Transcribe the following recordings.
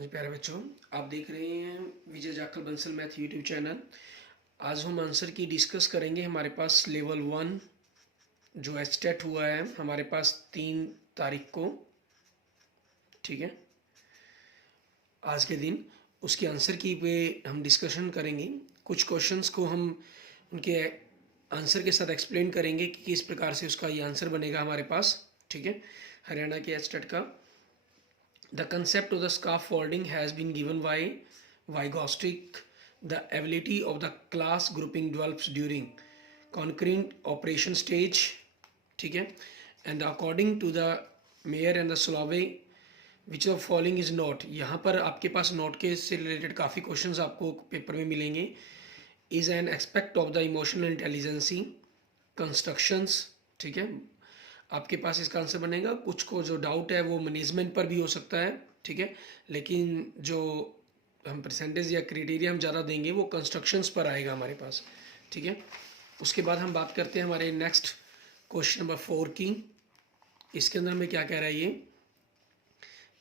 जी प्यारे बच्चों, आप देख रहे हैं Vijay Jakhal Bansal math YouTube channel. आज हम आंसर की डिस्कस करेंगे। हमारे पास लेवल 1 जो एचटेट हुआ है हमारे पास 3 तारीख को, ठीक है, आज के दिन उसके आंसर की पे हम डिस्कशन करेंगे। कुछ क्वेश्चंस को हम उनके आंसर के साथ एक्सप्लेन करेंगे कि किस प्रकार से उसका ये आंसर बनेगा हमारे पास, ठीक है, हरियाणा के एचटेट का। The concept of the scaffolding has been given by Vygotsky. The ability of the class grouping develops during concurrent operation stage, ठीक है, and according to the Mayer and the Solovey, which of following is not. यहाँ पर आपके पास note के से related काफ़ी questions आपको पेपर में मिलेंगे। Is an aspect of the emotional intelligence constructions, ठीक है, आपके पास इसका आंसर बनेगा। कुछ को जो डाउट है वो मैनेजमेंट पर भी हो सकता है, ठीक है, लेकिन जो हम परसेंटेज या क्राइटेरिया हम ज़्यादा देंगे वो कंस्ट्रक्शंस पर आएगा हमारे पास, ठीक है। उसके बाद हम बात करते हैं हमारे नेक्स्ट क्वेश्चन नंबर 4 की। इसके अंदर में क्या कह रहा है ये,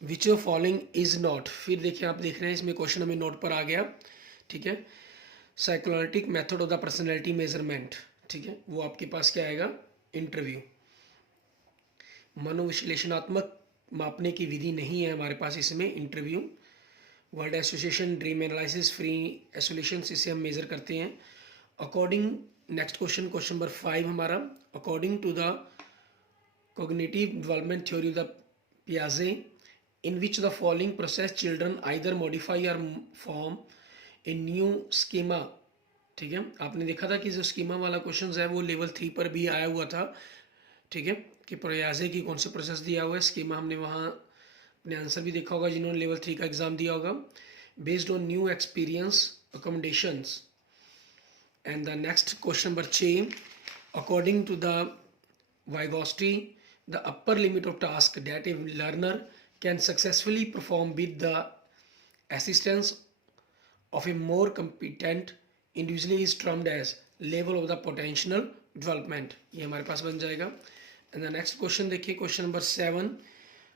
विच ऑफ फॉलोइंग इज नॉट। फिर देखिए, आप देख रहे हैं इसमें क्वेश्चन हमें नोट पर आ गया, ठीक है। Psychoanalytic method of the personality measurement, ठीक है, वो आपके पास क्या आएगा, इंटरव्यू। मनोविश्लेषणात्मक मापने की विधि नहीं है हमारे पास इसमें, interview. Word association, dream analysis, free association, इसे हम मेजर करते हैं। According, next question, question number 5 हमारा, according to the cognitive development theory of the Piaget, in which the following process children either modify or form a new schema, ठीक है। आपने देखा था कि जो स्कीमा वाला क्वेश्चन है वो लेवल 3 पर भी आया हुआ था, ठीक है, कि पियाजे की कौन सा प्रोसेस दिया हुआ है, स्कीमा हमने वहाँ अपने आंसर भी देखा होगा जिन्होंने लेवल 3 का एग्जाम दिया होगा। Based on new experience accommodations. And the next question number 6, according to the Vygotsky, the upper limit of task that a learner can successfully perform with the assistance of a more competent individual is termed as level of the potential development। ये हमारे पास बन जाएगा। And the next question देखिए, question number 7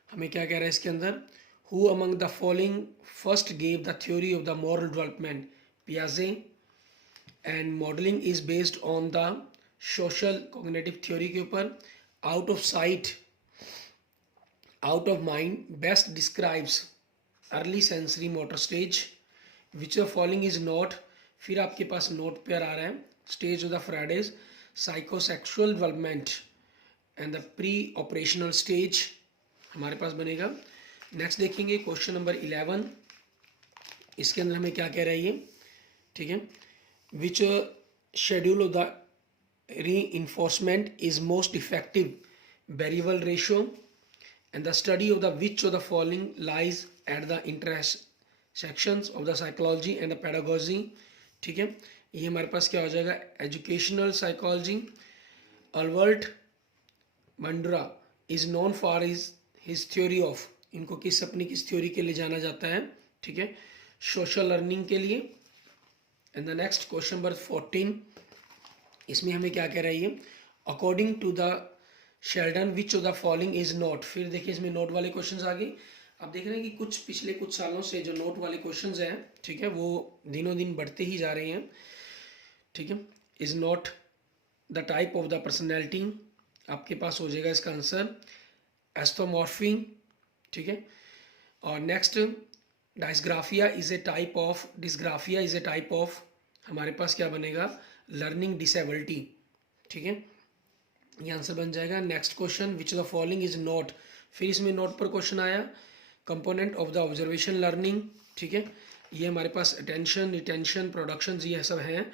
हमें क्या कह रहा है इसके अंदर, who among the following first gave the theory of the moral development, पियाजे। And modelling is based on the social cognitive theory के ऊपर। Out of sight out of mind best describes early sensory motor stage, which of following is not. फिर आपके पास note पर आ रहा है, stage of the Fridays, psychosexual development and the pre operational stage हमारे पास बनेगा। नेक्स्ट देखेंगे क्वेश्चन नंबर 11। इसके अंदर हमें क्या कह रहा है ये, ठीक है, which schedule of the reinforcement is most effective variable ratio, and the study of the which of the following lies at the intersections of the psychology and the pedagogy, ठीक है। ये हमारे पास क्या हो जाएगा, educational psychology. Albert Bandura is known for his theory of, इनको किस अपनी किस थ्योरी के लिए जाना जाता है, ठीक है, सोशल लर्निंग के लिए। And the next question number 14, इसमें हमें क्या कह रही है, according to the Sheldon which of the following is not. फिर देखिए इसमें नोट वाले क्वेश्चंस आ गए। आप देख रहे हैं कि कुछ पिछले कुछ सालों से जो नोट वाले क्वेश्चंस हैं, ठीक है, वो दिनों दिन बढ़ते ही जा रहे हैं, ठीक है। Is not the type of the personality, आपके पास हो जाएगा इसका आंसर एस्थोमॉर्फी, ठीक है। और next, dysgraphia is a type of, dysgraphia is a type of, हमारे पास क्या बनेगा, लर्निंग डिसेबिलिटी, ठीक है, ये आंसर बन जाएगा। Next question, which the following is not. फिर इसमें नोट पर क्वेश्चन आया, component of the observation learning, ठीक है, ये हमारे पास अटेंशन, रिटेंशन, प्रोडक्शन, ये सब हैं,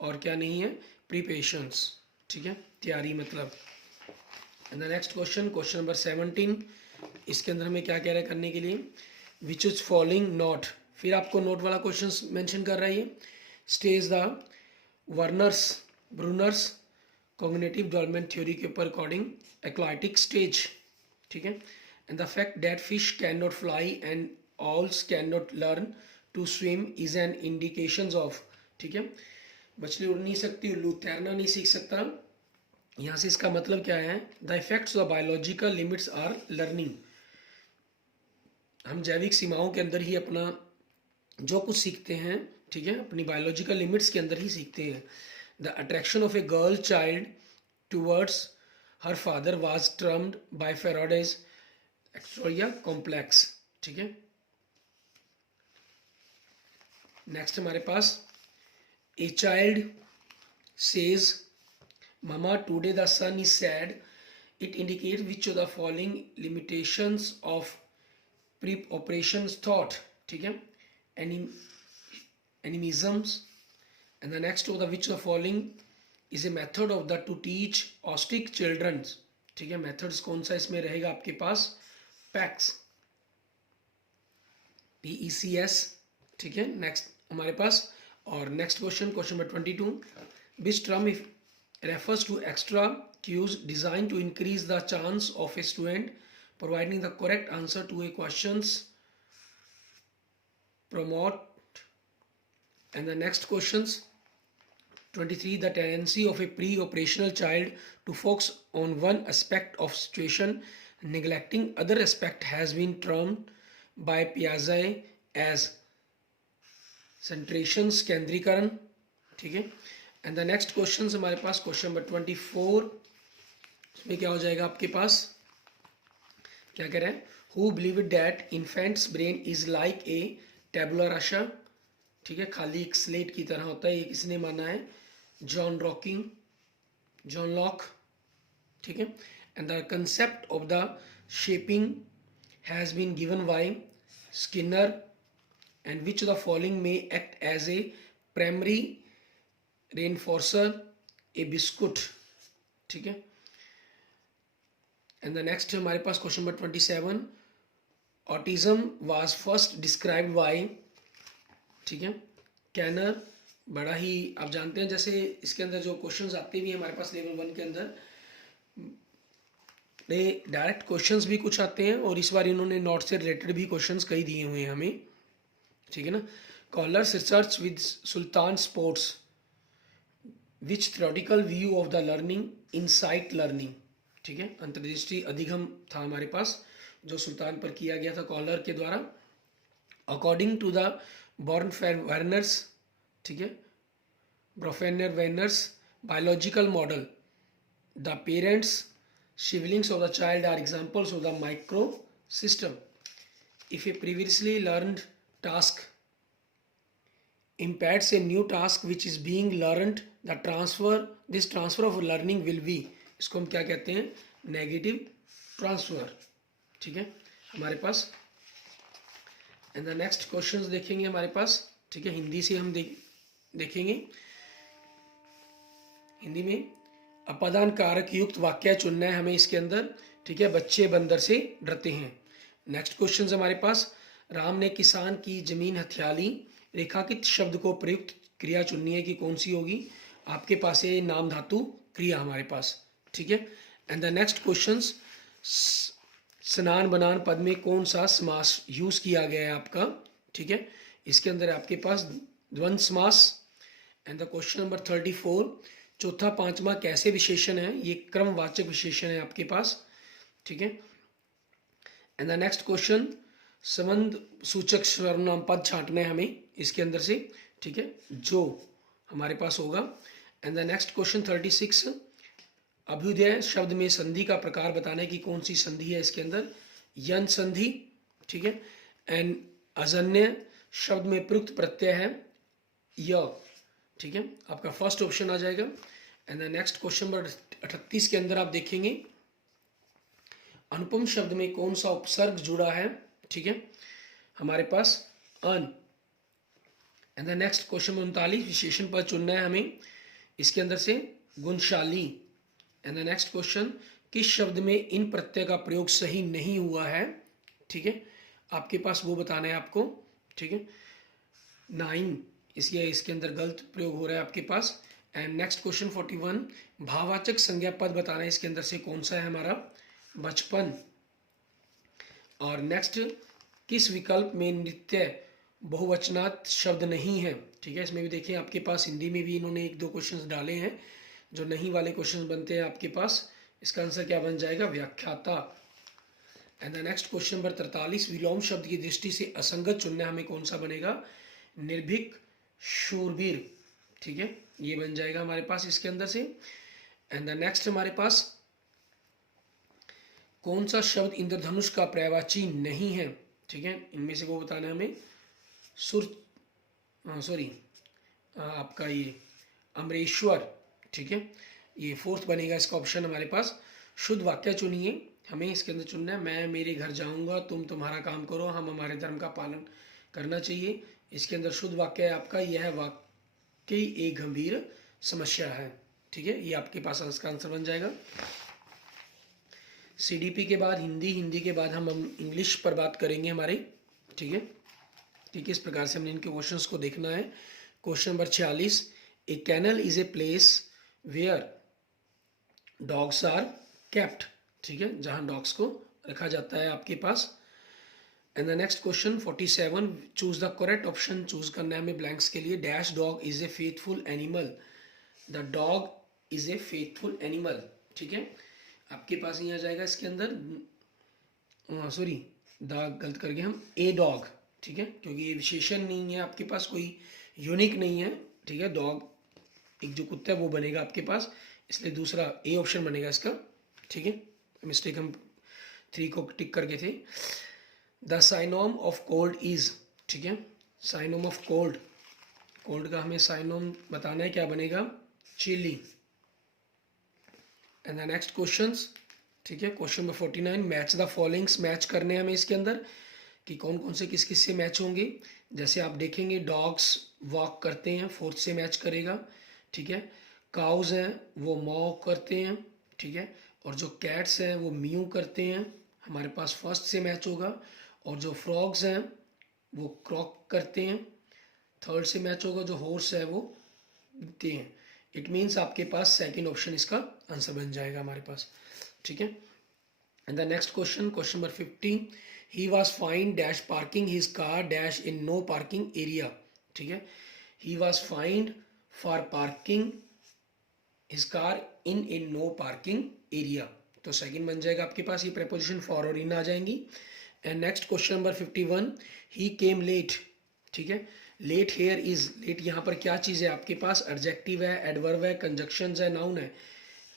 और क्या नहीं है, प्रिपरेशंस, ठीक है, तैयारी मतलब। And the next question, question number 17, इसके अंदर हमें क्या कह रहा है करने के लिए, विच इज फॉलोइंग नॉट। फिर आपको नोट वाला क्वेश्चन मेंशन कर रहा है, stage the Werner's Bruner's cognitive development theory के ऊपर अकॉर्डिंग एक्वाटिक स्टेज, ठीक है। And the fact that fish can not fly and owls can not learn to swim is an indications of, ठीक है, मछली उड़ नहीं सकती, उल्लू तैरना नहीं सीख सकता। यहाँ से इसका मतलब क्या है, the effects of biological limits are learning, हम जैविक सीमाओं के अंदर ही अपना जो कुछ सीखते हैं, ठीक है, अपनी बायोलॉजिकल लिमिट्स के अंदर ही सीखते हैं। The attraction of a girl child towards her father was termed by Freud's Electra complex, ठीक है। नेक्स्ट हमारे पास a child says mama today the sun is sad, it indicate which of the following limitations of pre operation thought, ठीक है, animisms. And the next of the which of the following is a method of the to teach autistic children, ठीक है। methods कौन सा इसमें रहेगा आपके पास, PECS, PECS, ठीक है। नेक्स्ट हमारे पास और next question number 22, which term refers to extra cues designed to increase the chance of a student providing the correct answer to a questions promote. And the next questions 23, the tendency of a pre-operational child to focus on one aspect of situation, neglecting other aspect, has been termed by Piaget as centration केंद्रीकरण, ठीक है। And the next question हमारे पास question number 24, इसमें क्या हो जाएगा आपके पास, क्या कह रहे हैं, who believe that infants brain is like a tabula rasa, ठीक है, खाली एक स्लेट की तरह होता है, ये किसने माना है, जॉन लॉक, ठीक है। And the concept of the shaping has been given by Skinner, and which the following may act as a primary reinforcer, a biscuit, ठीक है। एंड द नेक्स्ट हमारे पास question number 27, autism was first described by, ठीक है, कैनर। बड़ा ही आप जानते हैं, जैसे इसके अंदर जो क्वेश्चंस आते भी हैं हमारे पास लेवल 1 के अंदर, डायरेक्ट क्वेश्चंस भी कुछ आते हैं और इस बार इन्होंने नोट से रिलेटेड भी क्वेश्चंस कई दिए हुए हैं हमें, ठीक है ना। Kohler's research with Sultan supports which theoretical view of the learning, insight learning, ठीक है, अंतर्दृष्टि अधिगम था हमारे पास जो सुल्तान पर किया गया था कॉलर के द्वारा। अकॉर्डिंग टू द बॉर्नफेनर्स, ठीक है, Bronfenbrenner's biological model, the parents siblings of the child are examples of the micro system. If a previously learned task impacts a new task which is being learned, this transfer of learning will be, इसको हम क्या कहते हैं, negative transfer, ठीक है हमारे पास। And the next questions देखेंगे हमारे पास, ठीक है, हिंदी से हम देखेंगे। हिंदी में अपादान कारक युक्त वाक्य चुनना है हमें इसके अंदर, ठीक है। बच्चे बंदर से डरते हैं। नेक्स्ट क्वेश्चन हमारे पास, राम ने किसान की जमीन हथियाली, रेखाकित शब्द को प्रयुक्त क्रिया चुननी है कि कौन सी होगी, आपके पास है नाम धातु क्रिया हमारे पास, ठीक है। एंड द नेक्स्ट क्वेश्चन, स्नान बनान पद में कौन सा समास यूज किया गया है आपका, ठीक है, इसके अंदर आपके पास द्वंद्व समास। एंड द क्वेश्चन नंबर 34, चौथा पांचवा कैसे विशेषण है, ये क्रमवाचक विशेषण है आपके पास, ठीक है। एंड द नेक्स्ट क्वेश्चन, संबंध सूचक सर्वनाम पद छांटना है हमें इसके अंदर से, ठीक है, जो हमारे पास होगा। एंड द नेक्स्ट क्वेश्चन 36, अभ्युदय शब्द में संधि का प्रकार बताने की कौन सी संधि है इसके अंदर, यन संधि, ठीक है। एंड अजन्य शब्द में प्रयुक्त प्रत्यय है य, ठीक है, आपका फर्स्ट ऑप्शन आ जाएगा। And the next question number 38 के अंदर आप देखेंगे अनुपम शब्द में कौन सा उपसर्ग जुड़ा है, ठीक है, हमारे पास अन। एंड द नेक्स्ट क्वेश्चन 39, विशेषण पर चुनना है हमें इसके अंदर से गुणशाली। एंड द नेक्स्ट क्वेश्चन, किस शब्द में इन प्रत्यय का प्रयोग सही नहीं हुआ है, ठीक है, आपके पास वो बताना है आपको, ठीक है। 9 इसके अंदर गलत प्रयोग हो रहा है आपके पास। एंड नेक्स्ट क्वेश्चन 41, भाववाचक संज्ञा पद बताना है इसके अंदर से कौन सा है हमारा, बचपन। और नेक्स्ट, किस विकल्प में नित्य बहुवचनात् शब्द नहीं है, ठीक है, इसमें भी देखिए आपके पास हिंदी में भी इन्होंने 1-2 क्वेश्चंस डाले हैं जो नहीं वाले क्वेश्चन बनते हैं आपके पास, इसका आंसर क्या बन जाएगा, व्याख्याता। And the next question number 43, विलोम शब्द की दृष्टि से असंगत चुनना हमें कौन सा बनेगा? निर्भीक, शूरवीर, ठीक है, ये बन जाएगा हमारे पास इसके अंदर से। एंड द नेक्स्ट हमारे पास कौन सा शब्द इंद्रधनुष का पर्यायवाची नहीं है? ठीक है, इनमें से वो बताना है हमें। सॉरी, आपका ये अमरेश्वर, ठीक है, ये फोर्थ बनेगा इसका ऑप्शन हमारे पास। शुद्ध वाक्य चुनिए, हमें इसके अंदर चुनना है। मैं मेरे घर जाऊंगा, तुम तुम्हारा काम करो, हम हमारे धर्म का पालन करना चाहिए। इसके अंदर शुद्ध वाक्य है आपका, यह वाकई एक गंभीर समस्या है, ठीक है, ये आपके पास इसका आंसर बन जाएगा। सीडीपी के बाद हिंदी, हिंदी के बाद हम इंग्लिश पर बात करेंगे हमारे, ठीक है, कि किस प्रकार से हमने इनके क्वेश्चंस को देखना है। Question number 46, a kennel is a place where dogs are kept, ठीक है, जहां डॉग्स को रखा जाता है आपके पास। And the next question 47, choose the correct option, choose करना है हमें ब्लैंक्स के लिए। Dash dog is a faithful animal, the dog is a faithful animal, ठीक है, आपके पास नहीं आ जाएगा इसके अंदर, सॉरी द गलत कर गए हम, ए डॉग, ठीक है, क्योंकि ये विशेषण नहीं है आपके पास, कोई यूनिक नहीं है, ठीक है, डॉग एक जो कुत्ता है वो बनेगा आपके पास, इसलिए दूसरा ए ऑप्शन बनेगा इसका, ठीक है, मिस्टेक हम 3 को टिक करके थे। द साइनोम ऑफ कोल्ड इज, ठीक है, साइनोम ऑफ कोल्ड, कोल्ड का हमें साइनोम बताना है, क्या बनेगा? चिली। एंड द नेक्स्ट क्वेश्चंस, ठीक है, question number 49, match the followings, match करने हैं हमें इसके अंदर कि कौन कौन से किस किस से मैच होंगे। जैसे आप देखेंगे डॉग्स वॉक करते हैं, फोर्थ से मैच करेगा, ठीक है, काउज हैं वो मॉ करते हैं, ठीक है, और जो कैट्स हैं वो म्यू करते हैं, हमारे पास फर्स्ट से मैच होगा, और जो फ्रॉग्स हैं वो क्रॉक करते हैं, थर्ड से मैच होगा, जो हॉर्स है वो देते हैं। इट मीन्स आपके पास सेकंड ऑप्शन इसका आंसर बन जाएगा हमारे पास, ठीक है। And the next question, question number 50, he was fined dash parking his car dash in no parking area, ठीक है, he was fined for parking his car in no parking area, तो सेकंड बन जाएगा आपके पास, ये प्रेपोजिशन फॉर और इन आ जाएंगी। And next question number 51, he came late, ठीक है, लेट हेयर इज, लेट यहाँ पर क्या चीज़ है आपके पास? एडजेक्टिव है, एडवर्ब है, कंजक्शंस है, नाउन है।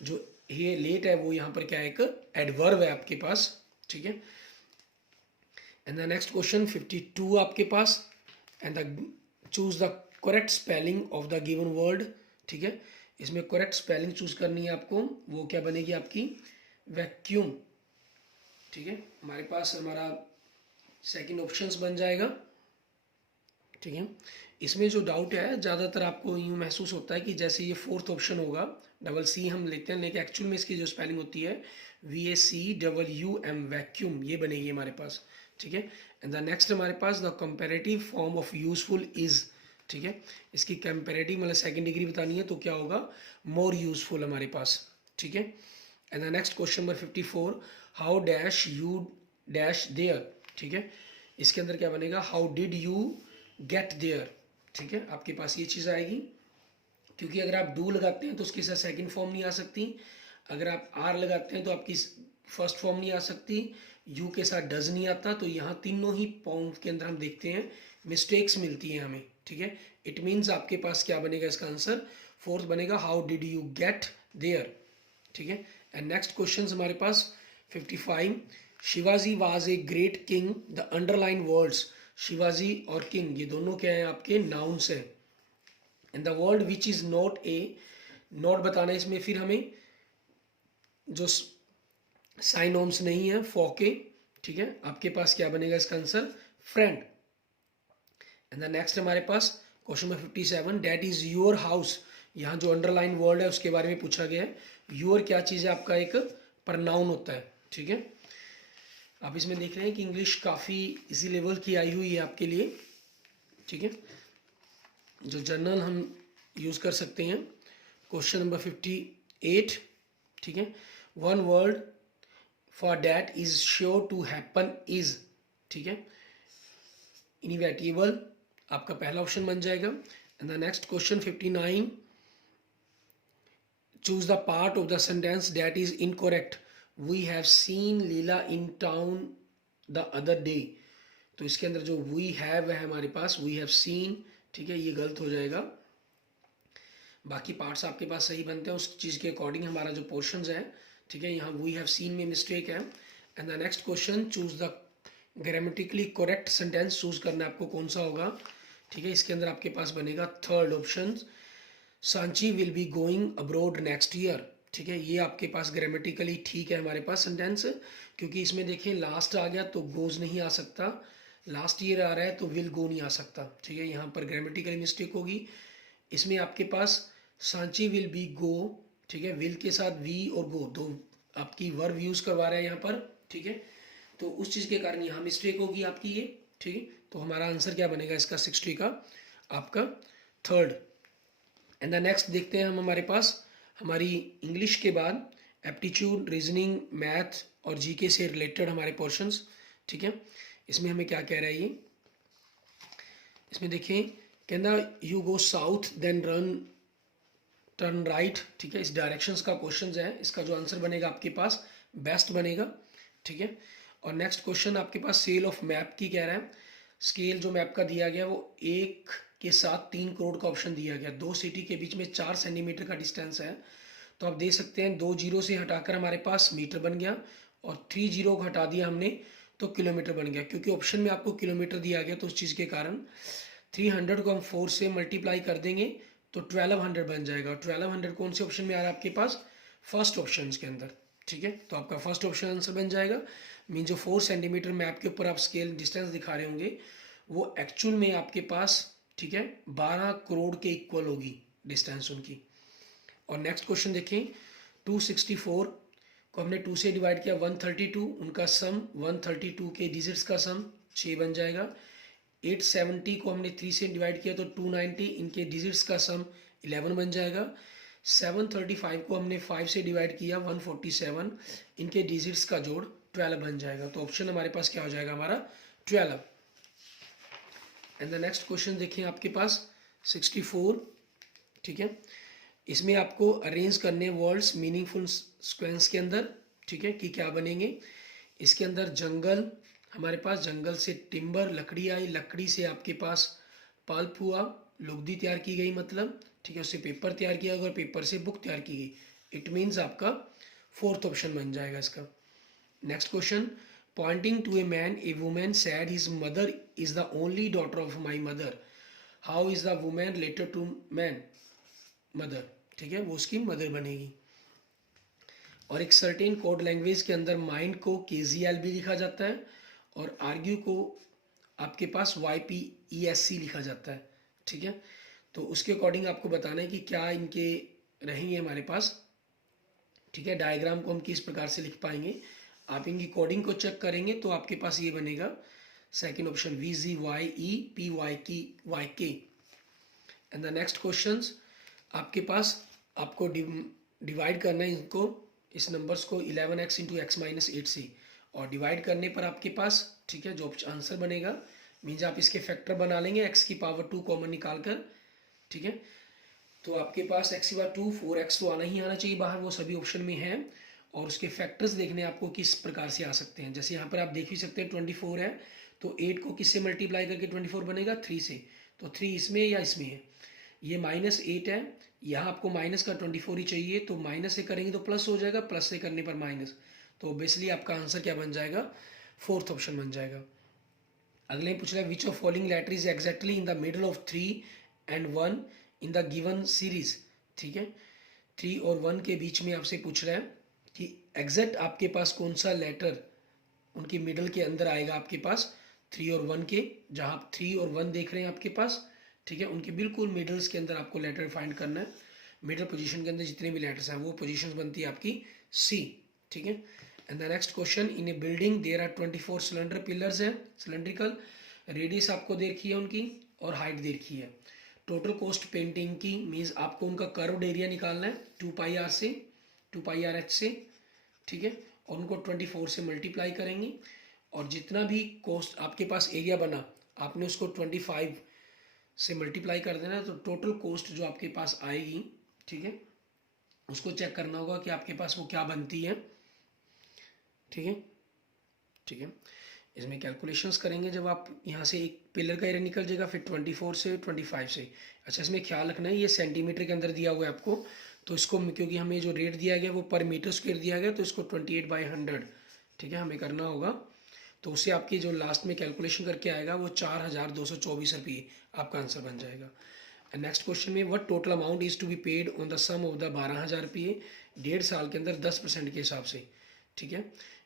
जो ये लेट है वो यहाँ पर क्या है? एक एडवर्ब है आपके पास, ठीक है। एंड द नेक्स्ट क्वेश्चन 52 आपके पास, and the choose the correct spelling of the given word, ठीक है, इसमें करेक्ट स्पेलिंग चूज करनी है आपको, वो क्या बनेगी आपकी? वैक्यूम, ठीक है, हमारे पास हमारा सेकंड ऑप्शंस बन जाएगा, ठीक है। इसमें जो डाउट है ज़्यादातर आपको यूँ महसूस होता है कि जैसे ये फोर्थ ऑप्शन होगा, डबल सी हम लेते हैं, लेकिन एक्चुअल में इसकी जो स्पेलिंग होती है VACWUM, वैक्यूम, ये बनेगी हमारे पास, ठीक है। एंड द नेक्स्ट हमारे पास the comparative form of useful is, ठीक है, इसकी कंपेरेटिव मतलब सेकंड डिग्री बतानी है तो क्या होगा? मोर यूजफुल हमारे पास, ठीक है। And the next question number 54, how dash you dash there, ठीक है, इसके अंदर क्या बनेगा? How did you get there, ठीक है, आपके पास ये चीज़ आएगी, क्योंकि अगर आप डू लगाते हैं तो उसके साथ सेकंड फॉर्म नहीं आ सकती, अगर आप आर लगाते हैं तो आपकी फर्स्ट फॉर्म नहीं आ सकती, यू के साथ डज नहीं आता, तो यहाँ तीनों ही फॉर्म के अंदर हम देखते हैं मिस्टेक्स मिलती हैं हमें, ठीक है। इट मीन्स आपके पास क्या बनेगा इसका आंसर? फोर्थ बनेगा, how did you get there, ठीक है। एंड नेक्स्ट क्वेश्चन हमारे पास 55, Shivaji was a great king, the underline words, Shivaji और किंग ये दोनों क्या है? आपके नाउन्स हैं। And the word which is not a, not बताना है इसमें, फिर हमें जो साइनोम्स नहीं है फॉके, ठीक है, आपके पास क्या बनेगा इसका answer? Friend. And the next हमारे पास question number 57, that is your house, यहाँ जो अंडरलाइन वर्ड है उसके बारे में पूछा गया है। योर क्या चीज़ है? आपका एक प्रनाउन होता है, ठीक है। आप इसमें देख रहे हैं कि इंग्लिश काफ़ी इसी लेवल की आई हुई है आपके लिए, ठीक है, जो जर्नल हम यूज़ कर सकते हैं। क्वेश्चन नंबर 58, ठीक है, one word for that is sure to happen is, ठीक है, इनइवेटिबल आपका पहला ऑप्शन बन जाएगा। And the next question 59, choose the part of the sentence that is incorrect, we have seen Leela in town the other day, तो इसके अंदर जो वी हैव है हमारे पास, वी हैव सीन, ठीक है, ये गलत हो जाएगा। बाकी पार्ट्स आपके पास सही बनते हैं, उस चीज़ के अकॉर्डिंग हमारा जो पोर्शंस है, ठीक है, यहाँ वी हैव सीन में मिस्टेक है। And the next question, choose the grammatically correct sentence, choose करना आपको कौन सा होगा, ठीक है। इसके अंदर आपके पास बनेगा third option, Sanchi will be going abroad next year, ठीक है। ये आपके पास ग्रामेटिकली ठीक है हमारे पास सेंटेंस, क्योंकि इसमें देखिए लास्ट आ गया तो गोज नहीं आ सकता, लास्ट ईयर आ रहा है तो विल गो नहीं आ सकता, ठीक है। यहाँ पर ग्रामेटिकली मिस्टेक होगी। इसमें आपके पास सांची विल बी गो, ठीक है, विल के साथ वी और गो दो आपकी वर्ब यूज करवा रहे हैं यहाँ पर, ठीक है। तो उस चीज़ के कारण यहाँ मिस्टेक होगी आपकी ये, ठीक है। तो हमारा आंसर क्या बनेगा इसका 60 का आपका थर्ड। एंड द नेक्स्ट देखते हैं हम, हमारे पास हमारी इंग्लिश के बाद एप्टीट्यूड, रीजनिंग, मैथ और जीके से रिलेटेड हमारे पोर्शंस, ठीक है। इसमें हमें क्या कह रहा है ये, इसमें देखिए कहना you go south then turn right, ठीक है। इस डायरेक्शंस का क्वेश्चन है, इसका जो आंसर बनेगा आपके पास बेस्ट बनेगा, ठीक है। और नेक्स्ट क्वेश्चन आपके पास सेल ऑफ मैप की कह रहा है, स्केल जो मैप का दिया गया वो 1 के साथ 3 करोड़ का ऑप्शन दिया गया, 2 सिटी के बीच में 4 सेंटीमीटर का डिस्टेंस है, तो आप देख सकते हैं 2 जीरो से हटाकर हमारे पास मीटर बन गया और 3 जीरो को हटा दिया हमने तो किलोमीटर बन गया, क्योंकि ऑप्शन में आपको किलोमीटर दिया गया, तो उस चीज़ के कारण 300 को हम 4 से मल्टीप्लाई कर देंगे तो 1200 बन जाएगा। 1200 कौन से ऑप्शन में आ रहा है आपके पास, फर्स्ट ऑप्शन के अंदर, ठीक है। तो आपका फर्स्ट ऑप्शन आंसर बन जाएगा। मीन जो 4 सेंटीमीटर मैप के ऊपर आप स्केल डिस्टेंस दिखा रहे होंगे वो एक्चुअल में आपके पास, ठीक है, 12 करोड़ के इक्वल होगी डिस्टेंस उनकी। और नेक्स्ट क्वेश्चन देखें, 264 को हमने 2 से डिवाइड किया, 132 उनका सम, 132 के डिजिट्स का सम 6 बन जाएगा। 870 को हमने 3 से डिवाइड किया तो 290, इनके डिजिट्स का सम 11 बन जाएगा। 735 को हमने 5 से डिवाइड किया, 147, इनके डिजिट्स का जोड़ 12 बन जाएगा। तो ऑप्शन हमारे पास क्या हो जाएगा हमारा 12। एंड द नेक्स्ट क्वेश्चन देखिए आपके पास 64, ठीक है। इसमें आपको अरेंज करने वर्ड्स मीनिंगफुल सीक्वेंस के अंदर, ठीक है, कि क्या बनेंगे। इसके अंदर जंगल, हमारे पास जंगल से टिम्बर लकड़ी आई, लकड़ी से आपके पास पल्प हुआ, लुगदी तैयार की गई मतलब, ठीक है, उससे पेपर तैयार किया गया और पेपर से बुक तैयार की गई। इट मीन्स आपका फोर्थ ऑप्शन बन जाएगा इसका। Next question, pointing to a man a woman said his mother is the only daughter of my mother, how is the woman related to man mother, ठीक है, वो उसकी मदर बनेगी। और एक सर्टेन कोड लैंग्वेज के अंदर माइंड को KZL भी लिखा जाता है और आर्ग्यू को आपके पास YPESC लिखा जाता है, ठीक है। तो उसके अकॉर्डिंग आपको बताना है कि क्या इनके रहेंगे हमारे पास, ठीक है। डायग्राम को हम किस प्रकार से लिख पाएंगे, आप इनकी कोडिंग को चेक करेंगे तो आपके पास ये बनेगा second option VZYEPYK। And the next question आपके पास आपको डिवाइड करना है इनको, इस नंबर्स को 11x इंटू x माइनस 8 से, और डिवाइड करने पर आपके पास, ठीक है, जो आंसर बनेगा मीन्स आप इसके फैक्टर बना लेंगे x की पावर 2 कॉमन निकाल कर, ठीक है। तो आपके पास x की पावर 2, 4x तो आना ही आना चाहिए बाहर, वो सभी ऑप्शन में है। और उसके फैक्टर्स देखने आपको किस प्रकार से आ सकते हैं, जैसे यहाँ पर आप देख ही सकते हैं 24 है तो 8 को किससे मल्टीप्लाई करके 24 बनेगा 3 से, तो 3 इसमें या इसमें है, ये -8 है, यहाँ आपको माइनस का 24 ही चाहिए, तो माइनस से करेंगे तो प्लस हो जाएगा, प्लस से करने पर माइनस, तो ऑब्वियसली आपका आंसर क्या बन जाएगा, फोर्थ ऑप्शन बन जाएगा। अगले पूछ रहा है which of following letter is exactly in the middle of 3 and 1 in the given series, ठीक है। 3 और 1 के बीच में आपसे पूछ रहा है कि एग्जैक्ट आपके पास कौन सा लेटर उनके मिडल के अंदर आएगा आपके पास 3 और 1 के, जहाँ आप 3 और 1 देख रहे हैं आपके पास, ठीक है, उनके बिल्कुल मिडल्स के अंदर आपको लेटर फाइंड करना है। मिडल पोजीशन के अंदर जितने भी लेटर्स हैं वो पोजीशंस बनती है आपकी C, ठीक है। And the next question, in a building there are 24 cylinder pillars हैं, सिलेंड्रिकल, रेडियस आपको दे रखी है उनकी और हाइट दे रखी है। टोटल कॉस्ट पेंटिंग की मीन्स आपको उनका कर्व्ड एरिया निकालना है 2πr से 2πrh से, ठीक है, और उनको 24 से मल्टीप्लाई करेंगे और जितना भी कॉस्ट आपके पास एरिया बना आपने उसको 25 से मल्टीप्लाई कर देना है, तो टोटल कॉस्ट जो आपके पास आएगी, ठीक है, उसको चेक करना होगा कि आपके पास वो क्या बनती है। ठीक है, ठीक है। इसमें कैलकुलेशंस करेंगे जब आप यहाँ से एक पिलर का एरिया निकल जाएगा, फिर 24 से 25 से। अच्छा, इसमें ख्याल रखना है ये सेंटीमीटर के अंदर दिया हुआ है आपको, तो इसको क्योंकि हमें जो रेट दिया गया वो पर मीटर स्क्वायर दिया गया, तो इसको 28/100, ठीक है, हमें करना होगा। तो उससे आपकी जो लास्ट में कैलकुलेशन करके आएगा वो 4224 रुपये आपका आंसर बन जाएगा। नेक्स्ट क्वेश्चन में what total amount is to be paid on the sum of the 12,000 रुपये 1.5 साल के अंदर 10% के हिसाब से, ठीक है।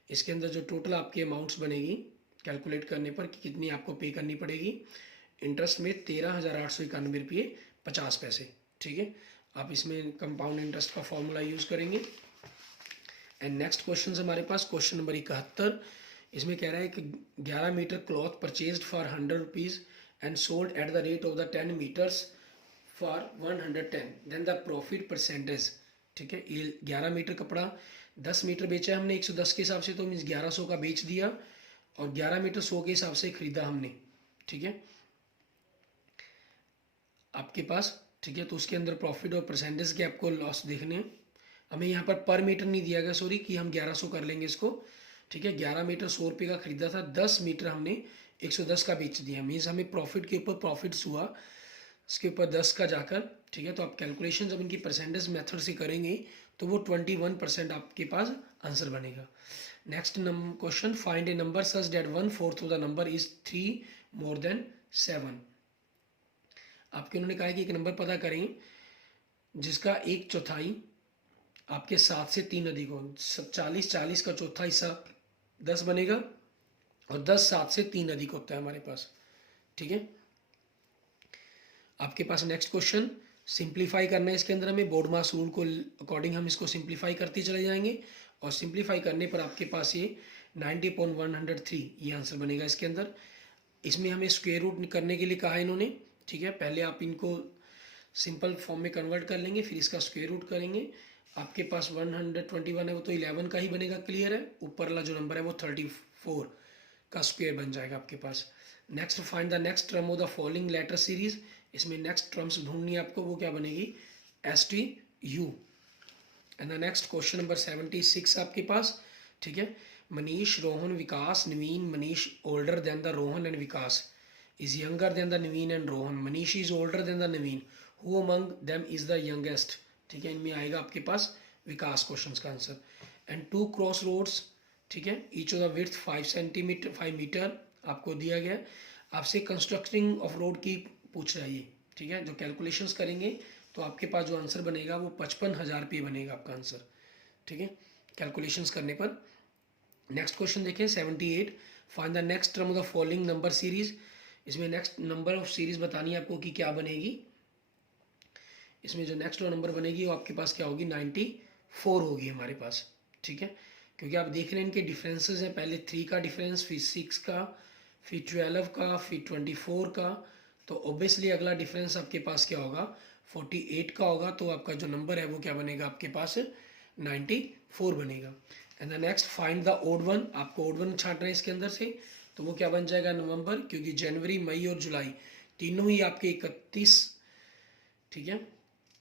इसके अंदर जो टोटल आपकी अमाउंट्स बनेगी कैलकुलेट करने पर कि कितनी आपको पे करनी पड़ेगी, इंटरेस्ट में 13,891 रुपये 50 पैसे, ठीक है। आप इसमें कंपाउंड इंटरेस्ट का फॉर्मूला यूज़ करेंगे। एंड नेक्स्ट क्वेश्चन हमारे पास क्वेश्चन नंबर 71। इसमें कह रहा है कि 11 metre cloth purchased for 100 rupees and sold at the rate of the 10 metres for 110, then the profit percentage, ठीक है। ये 11 मीटर कपड़ा 10 मीटर बेचा है हमने 110 के हिसाब से, तो मीन्स 1100 का बेच दिया, और 11 मीटर 100 के हिसाब से खरीदा हमने, ठीक है, आपके पास, ठीक है। तो उसके अंदर प्रॉफिट और परसेंटेज के आपको लॉस देखने हैं। हमें यहाँ पर मीटर नहीं दिया गया, सॉरी, कि हम 1100 कर लेंगे इसको, ठीक है। 11 मीटर 100 रुपये का खरीदा था, 10 मीटर हमने 110 का बेच दिया, मीन्स हमें प्रॉफिट के ऊपर प्रॉफिट्स हुआ, इसके ऊपर 10 का जाकर, ठीक है। तो आप कैलकुलेशन जब इनकी परसेंटेज मेथड से करेंगे तो वो 21% आपके पास आंसर बनेगा। Next question, find A number such that 1/4 of the number is 3 more than 7। आपके उन्होंने कहा है कि एक नंबर पता करें जिसका 1/4 आपके 7 से 3 अधिक हो। 40 का चौथा हिस्सा 10 बनेगा, और 10 7 से 3 अधिक होता है हमारे पास, ठीक है। आपके पास नेक्स्ट क्वेश्चन सिंप्लीफाई करना है, इसके अंदर हमें बोर्ड मास रूल को अकॉर्डिंग हम इसको सिंप्लीफाई करते चले जाएंगे, और सिंप्लीफाई करने पर आपके पास ये 90/103 ये आंसर बनेगा इसके अंदर। इसमें हमें स्क्वायर रूट करने के लिए कहा है इन्होंने, ठीक है। पहले आप इनको सिंपल फॉर्म में कन्वर्ट कर लेंगे, फिर इसका स्क्वायर रूट करेंगे। आपके पास 121 है, वो तो 11 का ही बनेगा, क्लियर है। ऊपर वाला जो नंबर है वो 34 का स्क्वायर बन जाएगा आपके पास। Next, find the next term of the following letter series. इसमें नेक्स्ट टर्म्स ढूंढनी है आपको, वो क्या बनेगी, STU। And the next question number 76 आपके पास, ठीक है। Manish, Rohan, Vikas, Naveen. Manish older than the Rohan and Vikas is younger than the Naveen and Rohan. Manish is older than the Naveen. Who among them is the youngest? ठीक है, इनमें आएगा आपके पास विकास क्वेश्चंस का आंसर। एंड 2 क्रॉस रोड्स, ठीक है, each of the width 5 metre आपको दिया गया। आपसे कंस्ट्रक्टिंग ऑफ रोड की पूछ रहा है ये, ठीक है। जो कैलकुलेशंस करेंगे तो आपके पास जो आंसर बनेगा वो 55,000 रुपये बनेगा आपका आंसर, ठीक है, कैलकुलेशंस करने पर। नेक्स्ट क्वेश्चन देखें 78। Find the next term of the following number series. इसमें नेक्स्ट नंबर ऑफ सीरीज बतानी है आपको कि क्या बनेगी। इसमें जो नेक्स्ट नंबर बनेगी वो आपके पास क्या होगी, 94 होगी हमारे पास, ठीक है। क्योंकि आप देख रहे हैं इनके डिफरेंसेस हैं, पहले 3 का डिफरेंस, फिर 6 का, फिर 12 का, फिर 24 का। तो ऑब्वियसली अगला डिफरेंस आपके पास क्या होगा, 48 का होगा। तो आपका जो नंबर है वो क्या बनेगा आपके पास, 94 बनेगा। And the next, find the odd one. आपको ओड वन छांटना है इसके अंदर से, तो वो क्या बन जाएगा, नवंबर, क्योंकि जनवरी, मई और जुलाई तीनों ही आपके 31, ठीक है,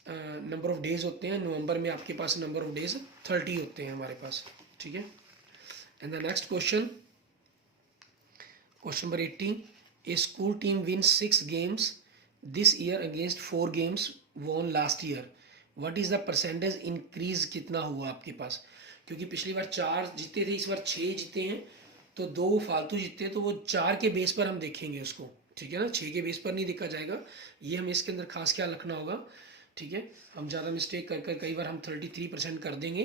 नंबर ऑफ डेज होते हैं। नवंबर में आपके पास नंबर ऑफ डेज 30 होते हैं हमारे पास, ठीक है। And the next question, question number 18। A school team win 6 games this year against 4 games won last year. What is the percentage increase, कितना हुआ आपके पास, क्योंकि पिछली बार 4 जीते थे, इस बार 6 जीते हैं, तो 2 फालतू जीते हैं, तो वो 4 के बेस पर हम देखेंगे उसको, ठीक है ना, 6 के बेस पर नहीं देखा जाएगा। ये हमें इसके अंदर खास ख्याल रखना होगा, ठीक है। हम ज़्यादा मिस्टेक कर कर कई बार हम 33% कर देंगे,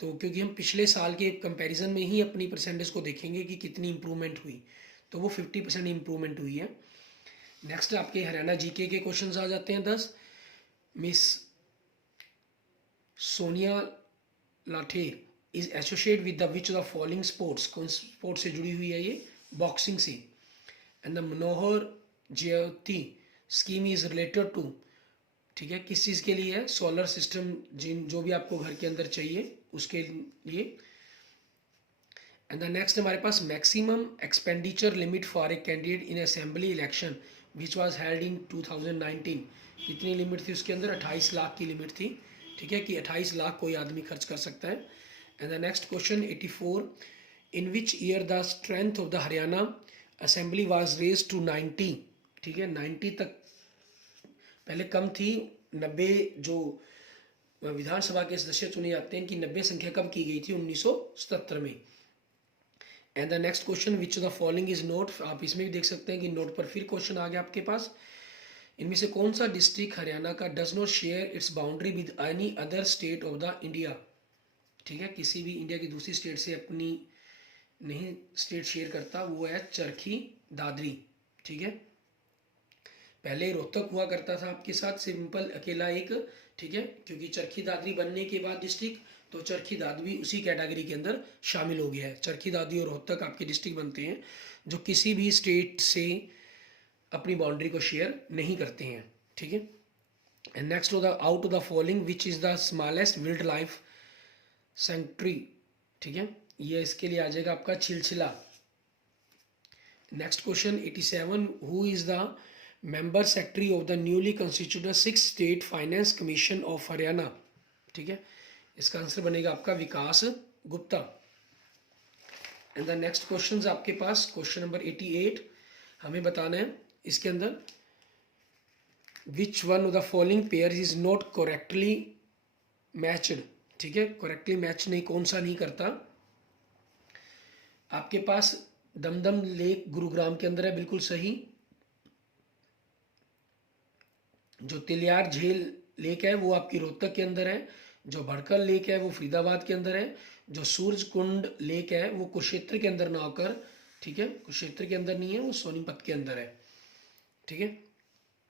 तो क्योंकि हम पिछले साल के कंपैरिजन में ही अपनी परसेंटेज को देखेंगे कि कितनी इंप्रूवमेंट हुई, तो वो 50% इंप्रूवमेंट हुई है। नेक्स्ट आपके हरियाणा जीके के क्वेश्चन आ जाते हैं 10। Miss Sonia Lather is associate with the which of the following sports. कौन स्पोर्ट्स से जुड़ी हुई है ये, बॉक्सिंग से। And the Manohar Jyoti scheme is related to, ठीक है, किस चीज़ के लिए है, सोलर सिस्टम, जिन जो भी आपको घर के अंदर चाहिए उसके लिए। एंड द नेक्स्ट हमारे पास maximum expenditure limit for a candidate in assembly election which was held in 2019। कितनी लिमिट थी उसके अंदर, 28 लाख की लिमिट थी, ठीक है, कि 28 लाख कोई आदमी खर्च कर सकता है। And the next question 84, in which year the strength of the Haryana assembly was raise to 90, ठीक है 90 तक पहले कम थी, 90 जो विधानसभा के सदस्य चुने जाते हैं इनकी 90 संख्या कब की गई थी 1977 में। And the next question which the following is note, आप इसमें भी देख सकते हैं कि नोट पर फिर क्वेश्चन आ गया आपके पास, इनमें से कौन सा डिस्ट्रिक्ट हरियाणा का does not share its boundary with any other state of the India, ठीक है किसी भी इंडिया की दूसरी स्टेट से अपनी नहीं स्टेट शेयर करता, वो है चरखी दादरी, ठीक है पहले रोहतक हुआ करता था आपके साथ सिंपल अकेला एक, ठीक है क्योंकि चरखी दादरी बनने के बाद डिस्ट्रिक्ट तो चरखी दादरी उसी कैटेगरी के अंदर शामिल हो गया है। चरखी दादरी और रोहतक आपके डिस्ट्रिक्ट बनते हैं जो किसी भी स्टेट से अपनी बाउंड्री को शेयर नहीं करते हैं, ठीक है। And next out of the following which is the smallest wildlife लाइफ सेंचुरी, ठीक है ये इसके लिए आ जाएगा आपका Chhilchhila. Next question 87, who is the member secretary of the newly constituted 6th state finance commission of Haryana, ठीक है इसका आंसर बनेगा आपका Vikas Gupta. And the next question आपके पास क्वेश्चन नंबर 88, हमें बताना है इसके अंदर which one of the following pair is not correctly matched, ठीक है करेक्टली मैच नहीं कौन सा नहीं करता। आपके पास दमदम लेक गुरुग्राम के अंदर है बिल्कुल सही, जो तिलियार झील लेक है वो आपकी रोहतक के अंदर है, जो भड़कल लेक है वो फरीदाबाद के अंदर है, जो सूरज कुंड लेक है वो कुरुक्षेत्र के अंदर ना होकर, ठीक है कुरुक्षेत्र के अंदर नहीं है वो सोनीपत के अंदर है, ठीक है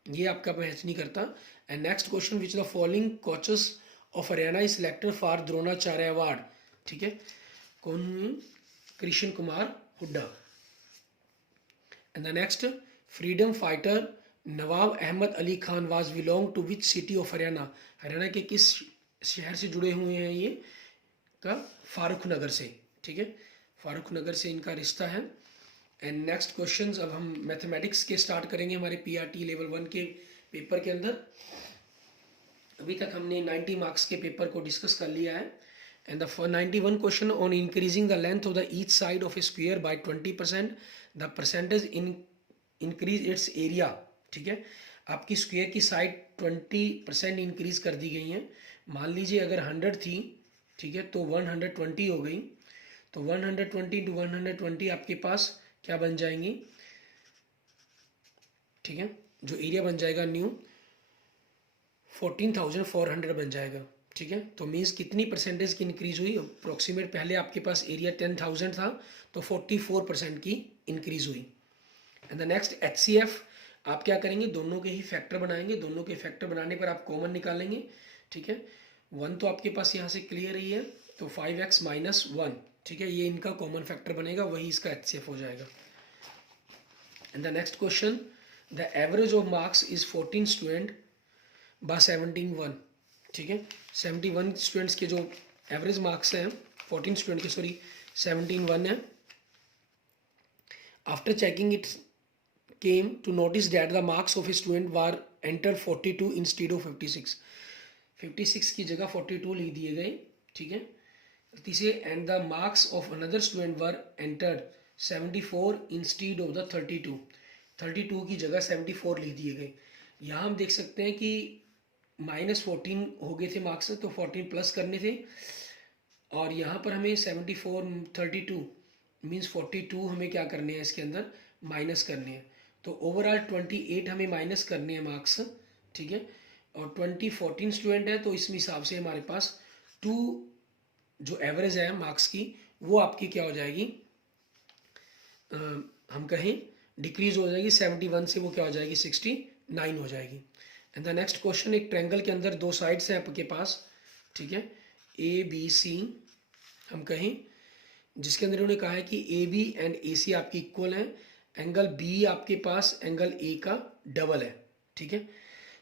ये आपका मैच नहीं करता। And next question which the following coaches of Haryana is selected for Dronacharya award, ठीक है कौन, Krishna Kumar Hooda. And the next freedom fighter Nawab Ahmad Ali Khan was belong to which city of Haryana, Haryana के किस शहर से जुड़े हुए हैं ये का, फारूक नगर से, ठीक है फारूक नगर से इनका रिश्ता है। एंड नेक्स्ट क्वेश्चंस अब हम मैथमेटिक्स के स्टार्ट करेंगे हमारे पीआरटी लेवल 1 के पेपर के अंदर। अभी तक हमने 90 मार्क्स के पेपर को डिस्कस कर लिया है। And the 91 question on increasing the length of the each side of A square by 20%, the percentage increase its area, ठीक है आपकी स्क्वायर की साइड 20% इंक्रीज कर दी गई है। मान लीजिए अगर 100 थी, ठीक है तो 120 हो गई, तो 120 to 120 आपके पास क्या बन जाएंगी, ठीक है जो एरिया बन जाएगा न्यू 14,400 बन जाएगा, ठीक है तो मीन्स कितनी परसेंटेज की इंक्रीज हुई अप्रोक्सीमेट, पहले आपके पास एरिया 10,000 था तो 44% की इंक्रीज हुई। एंड द नेक्स्ट HCF आप क्या करेंगे, दोनों के ही फैक्टर बनाएंगे, दोनों के फैक्टर बनाने पर आप कॉमन निकालेंगे, ठीक है 1 तो आपके पास यहाँ से क्लियर ही है तो 5x - 1, ठीक है ये इनका कॉमन फैक्टर बनेगा, वही इसका HCF हो जाएगा। And the next question the average of marks is 14 student by 71, ठीक है 71 स्टूडेंट्स के जो एवरेज मार्क्स हैं 14 स्टूडेंट के सॉरी 71 है। After checking it came to notice that the marks of a student were entered 42 instead of 56, 56 की जगह 42 लिख दिए गए, ठीक है तीसरे and the marks of another student were entered 74 instead of the 32, 32 की जगह 74 लिख दिए गए। यहाँ हम देख सकते हैं कि -14 हो गए थे मार्क्स तो 14 प्लस करने थे, और यहाँ पर हमें 74 32 मीन्स 42 हमें क्या करने हैं इसके अंदर माइनस करने हैं, तो ओवरऑल 28 हमें माइनस करने हैं मार्क्स, ठीक है और 14 स्टूडेंट है तो इस हिसाब से हमारे पास 2 जो एवरेज है मार्क्स की वो आपकी क्या हो जाएगी, हम कहें डिक्रीज हो जाएगी 71 से वो क्या हो जाएगी 69 हो जाएगी। एंड द नेक्स्ट क्वेश्चन एक ट्रायंगल के अंदर 2 साइड्स हैं आपके पास, ठीक है ABC हम कहें, जिसके अंदर उन्होंने कहा है कि AB एंड AC आपकी इक्वल है, एंगल B आपके पास एंगल A का डबल है, ठीक है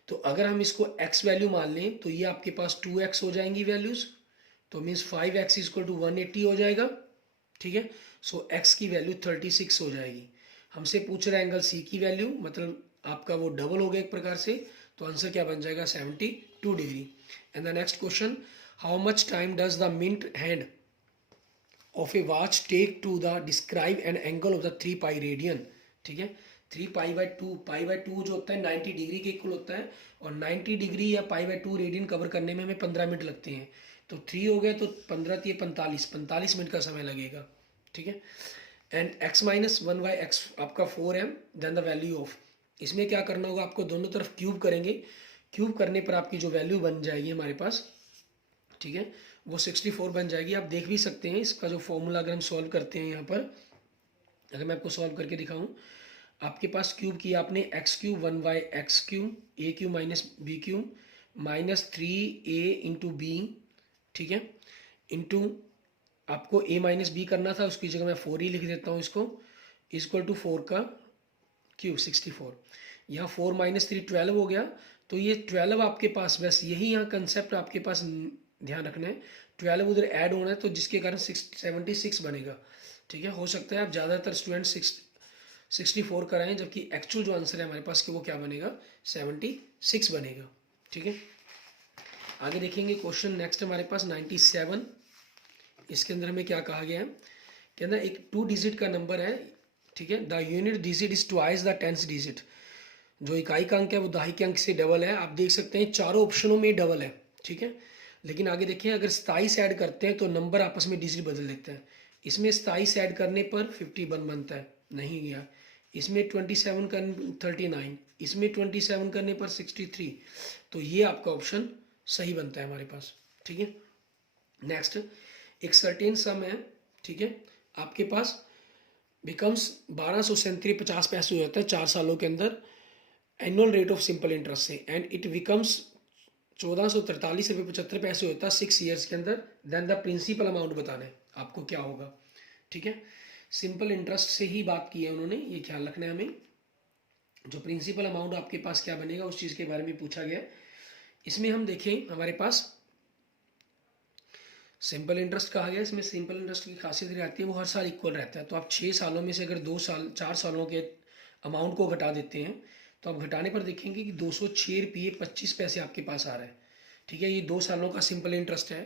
तो अगर हम इसको x वैल्यू मान लें तो ये आपके पास 2x हो जाएंगी वैल्यूज, तो मीन्स 5x = 180 हो जाएगा, ठीक है सो x की वैल्यू 36 हो जाएगी। हमसे पूछ रहा है एंगल C की वैल्यू, मतलब आपका वो डबल हो गया एक प्रकार से, तो आंसर क्या बन जाएगा 72 degree. And the next question how much time does the minute hand of a watch take to the describe an angle of the 3 pi radian. ठीक है, 3 पाई बाई टू जो होता है 90 डिग्री के इक्वल होता है, और 90 डिग्री या pi by two radian cover करने में हमें 15 मिनट लगते हैं। तो 3 हो गया तो 15 3 45 मिनट का समय लगेगा। ठीक है, एंड x माइनस 1/x आपका 4 है, देन द वैल्यू ऑफ, इसमें क्या करना होगा आपको, दोनों तरफ क्यूब करेंगे, क्यूब करने पर आपकी जो वैल्यू बन जाएगी हमारे पास, ठीक है, वो 64 बन जाएगी। आप देख भी सकते हैं इसका जो फॉर्मूला अगर हम सॉल्व करते हैं यहाँ पर, अगर मैं आपको सॉल्व करके दिखाऊं, आपके पास क्यूब किया आपने X cube 1/x cube A cube minus B cube minus 3a into B, ठीक है, इंटू आपको a माइनस बी करना था, उसकी जगह मैं 4 ही लिख देता हूँ इसको, इक्वल टू 4 का क्यूब 64। यहाँ 4 माइनस 3 12 हो गया, तो ये 12 आपके पास, बस यही यहाँ कंसेप्ट आपके पास ध्यान रखना है, 12 उधर ऐड होना है, तो जिसके कारण 76 बनेगा। ठीक है, हो सकता है आप ज़्यादातर स्टूडेंट 64 कराएं, जबकि एक्चुअल जो आंसर है हमारे पास कि वो क्या बनेगा, 76 बनेगा। ठीक है, आगे देखेंगे क्वेश्चन नेक्स्ट हमारे पास 97। इसके अंदर हमें क्या कहा गया है, कि अंदर एक 2 डिजिट का नंबर है। ठीक है, the unit digit is twice the 10th digit, जो इकाई का अंक है वो दहाई के अंक से डबल है। आप देख सकते हैं चारों ऑप्शनों में डबल है। ठीक है, लेकिन आगे देखिए अगर 27 ऐड करते हैं तो नंबर आपस में डिजिट बदल देते हैं। इसमें 27 ऐड करने पर 51 बनता है, नहीं गया। इसमें 27 कर 39, इसमें 27 करने पर 63, तो ये आपका ऑप्शन सही बनता है हमारे पास। ठीक है, नेक्स्ट एक सर्टेन सम है। ठीक है, आपके पास बिकम्स 1237 50 पैसे हो जाता है 4 सालों के अंदर, annual rate of simple interest से, एंड इट बिकम्स 1443 रुपये 75 पैसे होता है 6 ईयर्स के अंदर। देन द प्रिंसिपल अमाउंट बताना है आपको क्या होगा। ठीक है, सिंपल इंटरेस्ट से ही बात की है उन्होंने, ये ख्याल रखना है हमें। जो प्रिंसिपल अमाउंट आपके पास क्या बनेगा उस चीज़ के बारे में पूछा गया। इसमें हम देखें हमारे पास सिंपल इंटरेस्ट कहा गया, इसमें सिंपल इंटरेस्ट की खासियत रहती है वो हर साल इक्वल रहता है। तो आप 6 सालों में से अगर 4 सालों के अमाउंट को घटा देते हैं, तो आप घटाने पर देखेंगे कि 206 रुपये 25 पैसे आपके पास आ रहा है। ठीक है, ये 2 सालों का सिंपल इंटरेस्ट है।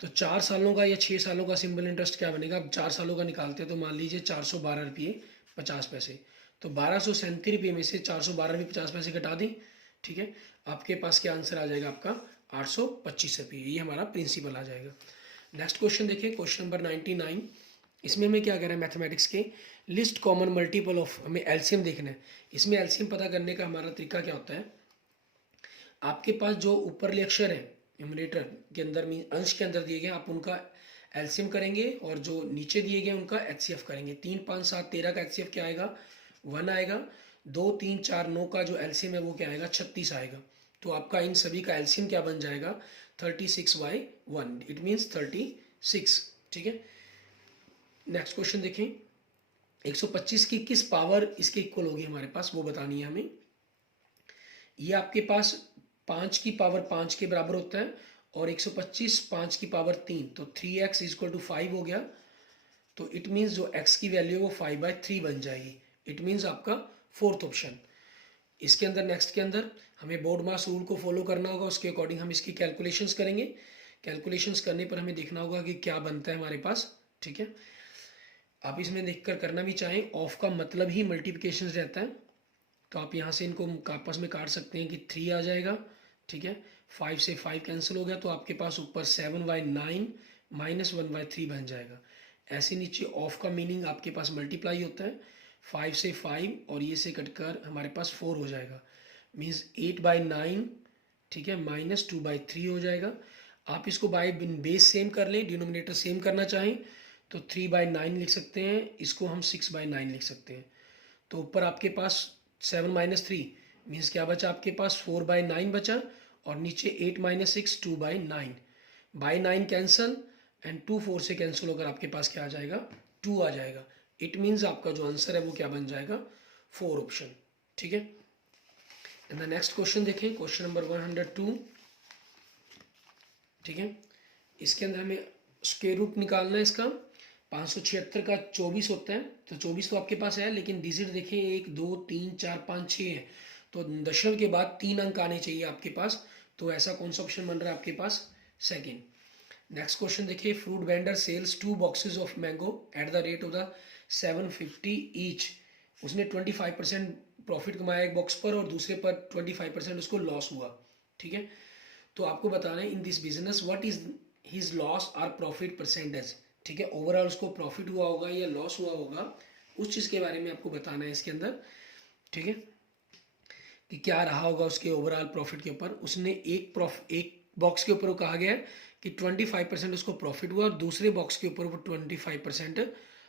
तो 4 सालों का या 6 सालों का सिंपल इंटरेस्ट क्या बनेगा, अब 4 सालों का निकालते हैं तो मान लीजिए 412 रुपये 50 पैसे। तो 1237 रुपये में से 412 रुपये 50 पैसे घटा दें। ठीक है, आपके पास क्या आंसर आ जाएगा आपका 825 रुपये, ये हमारा प्रिंसिपल आ जाएगा। नेक्स्ट क्वेश्चन देखिए, क्वेश्चन नंबर 99। इसमें हमें क्या कह रहा है, मैथमेटिक्स के लिस्ट कॉमन मल्टीपल ऑफ, हमें एलसीएम देखना है। इसमें एलसीएम पता करने का हमारा तरीका क्या होता है, आपके पास जो ऊपरले अक्षर है न्यूमरेटर के अंदर में अंश के अंदर दिए गए, आप उनका एलसीएम करेंगे, और जो नीचे दिए गए उनका एचसीएफ करेंगे। 3 5 7 13 का एचसीएफ क्या आएगा, 1 आएगा। 2 3 4 9 का जो एलसीएम है वो क्या आएगा, 36 आएगा। तो आपका इन सभी का एलसीएम क्या बन जाएगा, 36/1, इट मीन्स 36। ठीक है, नेक्स्ट क्वेश्चन देखें, 125 की किस पावर इसके इक्वल होगी हमारे पास, वो बतानी है हमें। ये आपके पास 5 की पावर 5 के बराबर होता है, और 125 5 की पावर 3, तो 3x इक्वल टू 5 हो गया। तो इट मीन्स जो x की वैल्यू है वो 5/3 बन जाएगी। इट मीन्स आपका फोर्थ ऑप्शन। इसके अंदर नेक्स्ट के अंदर हमें बोर्ड मास रूल को फॉलो करना होगा, उसके अकॉर्डिंग हम इसकी कैलकुलेशंस करेंगे। कैलकुलेशंस करने पर हमें देखना होगा कि क्या बनता है हमारे पास। ठीक है, आप इसमें देखकर करना भी चाहें, ऑफ का मतलब ही मल्टीप्लिकेशन रहता है, तो आप यहाँ से इनको आपस में काट सकते हैं कि 3 आ जाएगा। ठीक है, 5 से 5 कैंसिल हो गया, तो आपके पास ऊपर 7/9 माइनस 1/3 बन जाएगा। ऐसे नीचे ऑफ का मीनिंग आपके पास मल्टीप्लाई होता है, 5 से 5 और ये से कटकर हमारे पास 4 हो जाएगा, मीन्स 8/9। ठीक है, माइनस 2/3 हो जाएगा। आप इसको बाय बेस सेम कर लें, डिनोमिनेटर सेम करना चाहें तो 3/9 लिख सकते हैं, इसको हम 6/9 लिख सकते हैं। तो ऊपर आपके पास 7 माइनस 3 मीन्स क्या बचा आपके पास, 4/9 बचा, और नीचे 8 माइनस 6 2/9, बाई 9 कैंसल, एंड 2 4 से कैंसिल होकर आपके पास क्या आ जाएगा, 2 आ जाएगा। इट मीन्स आपका जो आंसर है वो क्या बन जाएगा, 4 ऑप्शन। ठीक है, एंड द नेक्स्ट क्वेश्चन देखें, क्वेश्चन नंबर 102। ठीक है, इसके अंदर हमें स्क्वायर रूट निकालना है इसका। 576 का 24 होता है, तो 24 तो आपके पास है, लेकिन डिजिट देखें 1 2 3 4 5 6 है, तो दशमलव के बाद 3 अंक आने चाहिए आपके पास। तो ऐसा कौन सा ऑप्शन बन रहा है आपके पास, सेकेंड। नेक्स्ट क्वेश्चन देखिए, fruit vendor sells 2 boxes of mango at the rate of the 750 each. उसने 25% प्रॉफिट कमाया एक बॉक्स पर और दूसरे पर 25% उसको लॉस हुआ। ठीक है, तो आपको बताना है in this business what is his loss और प्रॉफिट परसेंटेज। ठीक है, ओवरऑल उसको प्रॉफिट हुआ होगा या लॉस हुआ होगा, उस चीज़ के बारे में आपको बताना है इसके अंदर। ठीक है, कि क्या रहा होगा उसके ओवरऑल प्रॉफिट के ऊपर। उसने एक बॉक्स के ऊपर वो कहा गया है कि 25% उसको प्रॉफिट हुआ और दूसरे बॉक्स के ऊपर वो 25%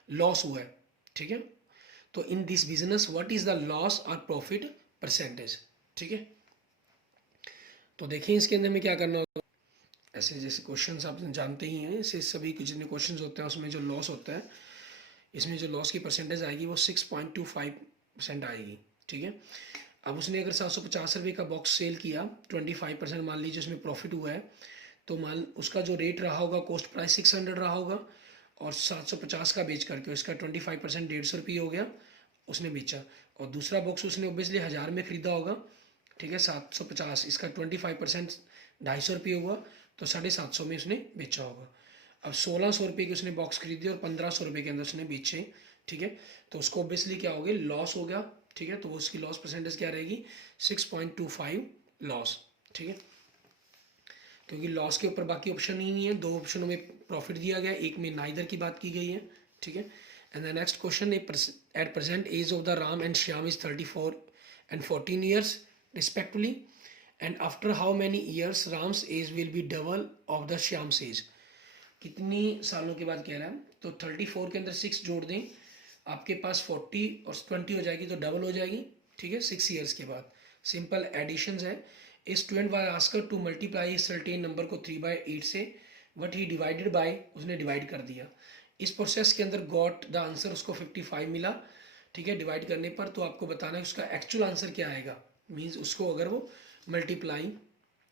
लॉस हुआ है। ठीक है, तो in this business what is the loss और प्रॉफिट परसेंटेज। ठीक है, तो देखिए इसके अंदर में क्या करना होगा। ऐसे जैसे क्वेश्चंस आप जानते ही हैं, ऐसे सभी जितने क्वेश्चंस होते हैं उसमें जो लॉस होता है, इसमें जो लॉस की परसेंटेज आएगी वो 6.25% आएगी। ठीक है, अब उसने अगर 750 रुपये का बॉक्स सेल किया, 25% मान लीजिए उसमें प्रॉफिट हुआ है, तो मान उसका जो रेट रहा होगा, कॉस्ट प्राइस 600 रहा होगा और 750 का बेच करके उसका 25% 150 रुपये हो गया, उसने बेचा। और दूसरा बॉक्स उसने ओबियसली 1000 में ख़रीदा होगा। ठीक है, 750, इसका 25% 250 रुपये हुआ, तो 750 में उसने बेचा होगा। अब 1600 रुपये की उसने बॉक्स खरीदी और 1500 रुपये के अंदर उसने बेचे। ठीक है, तो उसको ओबियसली क्या हो गया, लॉस हो गया। ठीक है, तो वो उसकी लॉस परसेंटेज क्या रहेगी, 6.25 लॉस। ठीक है, क्योंकि लॉस के ऊपर बाकी ऑप्शन ही नहीं है, दो ऑप्शनों में प्रॉफिट दिया गया, एक में नाइदर की बात की गई है। ठीक है, and the next question, at present age of the Ram and Shyam is 34 and 14 years respectively, and after how many years Ram's age will be double of the Shyam's age। कितनी सालों के बाद कह रहा है, तो 34 के अंदर 6 जोड़ दें, आपके पास 40 और 20 हो जाएगी, तो डबल हो जाएगी। ठीक है, 6 ईयर्स के बाद सिंपल एडिशन है। A student was asked to multiply certain number को 3/8 से, बट ही डिवाइडेड बाय, उसने डिवाइड कर दिया। इस प्रोसेस के अंदर गॉट द आंसर, उसको 55 मिला। ठीक है, डिवाइड करने पर, तो आपको बताना है उसका एक्चुअल आंसर क्या आएगा, मीन्स उसको अगर वो मल्टीप्लाई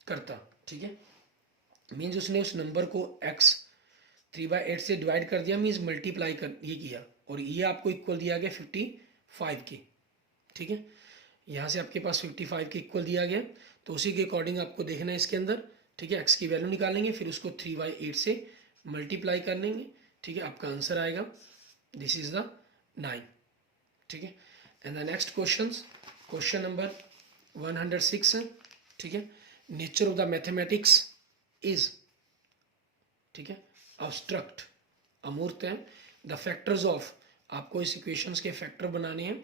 करता। ठीक है, मीन्स उसने उस नंबर को x 3/8 से डिवाइड कर दिया, मीन्स मल्टीप्लाई कर ये किया, और ये आपको इक्वल दिया गया 55 के। ठीक है, यहाँ से आपके पास 55 के इक्वल दिया गया, तो उसी के अकॉर्डिंग आपको देखना है इसके अंदर। ठीक है, x की वैल्यू निकालेंगे, फिर उसको 3/8 से मल्टीप्लाई कर लेंगे। ठीक है, आपका आंसर आएगा, दिस इज द 9। ठीक है, and the next question number 106 है। ठीक है, nature of the mathematics is, ठीक है, अब्स्ट्रक्ट, अमूर्त है। द फैक्टर्स ऑफ, आपको इस इक्वेशंस के फैक्टर बनाने हैं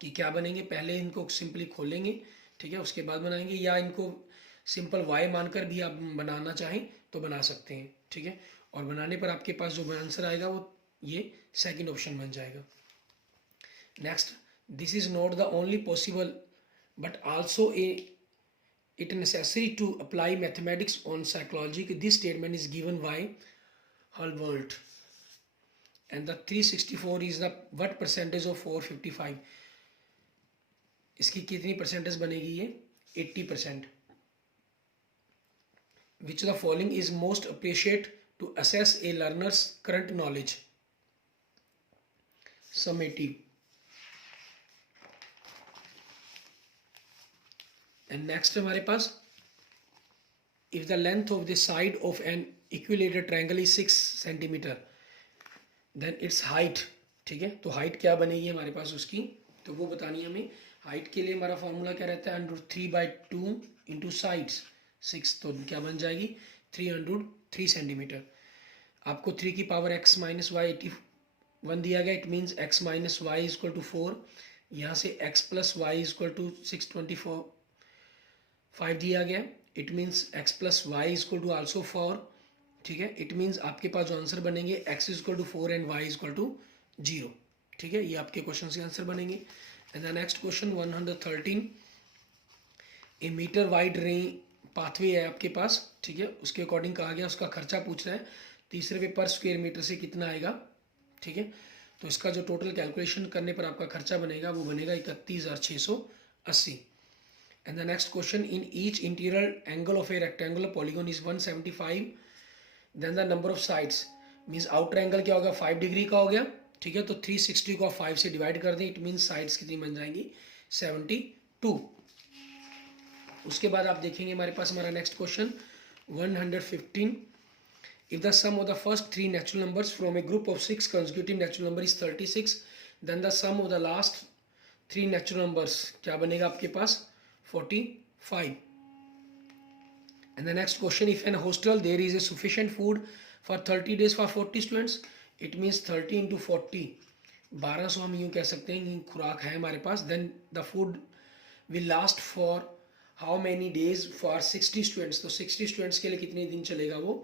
कि क्या बनेंगे, पहले इनको सिंपली खोलेंगे। ठीक है, उसके बाद बनाएंगे, या इनको सिंपल y मानकर भी आप बनाना चाहें तो बना सकते हैं। ठीक है, और बनाने पर आपके पास जो आंसर आएगा वो ये सेकंड ऑप्शन बन जाएगा। Next, this is not the only possible but also it necessary to apply mathematics on psychology. This statement is given by Humboldt, and the 364 is the what percentage of 455, इसकी कितनी percentage बनेगी, ये 80%। which the following is most appreciate to assess a learner's current knowledge, summative। And next हमारे पास, if the length of the side of an equilateral triangle is 6 centimetre, then its height. ठीक है, तो height क्या बनेगी हमारे पास उसकी, तो वो बतानी है हमें। हाइट के लिए हमारा फॉर्मूला क्या रहता है, √3/2 इंटू साइड्स 6, तो क्या बन जाएगी 303 सेंटीमीटर। आपको 3 की पावर x माइनस वाई 81 दिया गया, it means x minus y is equal to 4। यहाँ से x plus y is equal to 625 दिया गया, it means x plus y is equal to also 4। ठीक है, इट मीन्स आपके पास जो आंसर बनेंगे x is equal to 4 and y is equal to 0। ठीक है, ये आपके क्वेश्चन के आंसर बनेंगे। And the next question 113, a metre wide range pathway है आपके पास। ठीक है, उसके अकॉर्डिंग कहा गया, उसका खर्चा पूछ रहा है 30 रुपये पर स्क्वायर मीटर से कितना आएगा। ठीक है, तो इसका जो टोटल कैलकुलेशन करने पर आपका खर्चा बनेगा वो बनेगा 31,680। And the next question, in each interior angle of a rectangular polygon is 175, then the number of sides, means outer angle क्या होगा 5 डिग्री का हो गया। ठीक है, तो 360 को 5 से डिवाइड कर दें, इट मीन्स साइड्स कितनी बन जाएंगी 72। उसके बाद आप देखेंगे हमारे पास हमारा next question 115, If the sum of the first three natural numbers from a group of 6 consecutive natural number is 36, then the sum of the last three natural numbers क्या बनेगा आपके पास 45. And the next question, if in a hostel there is a sufficient food for 30 days for 40 students, it means 30 into 40, 1200 हम यूँ कह सकते हैं कि खुराक है हमारे पास. Then the food will last for how many days for 60 students. तो 60 students के लिए कितने दिन चलेगा वो,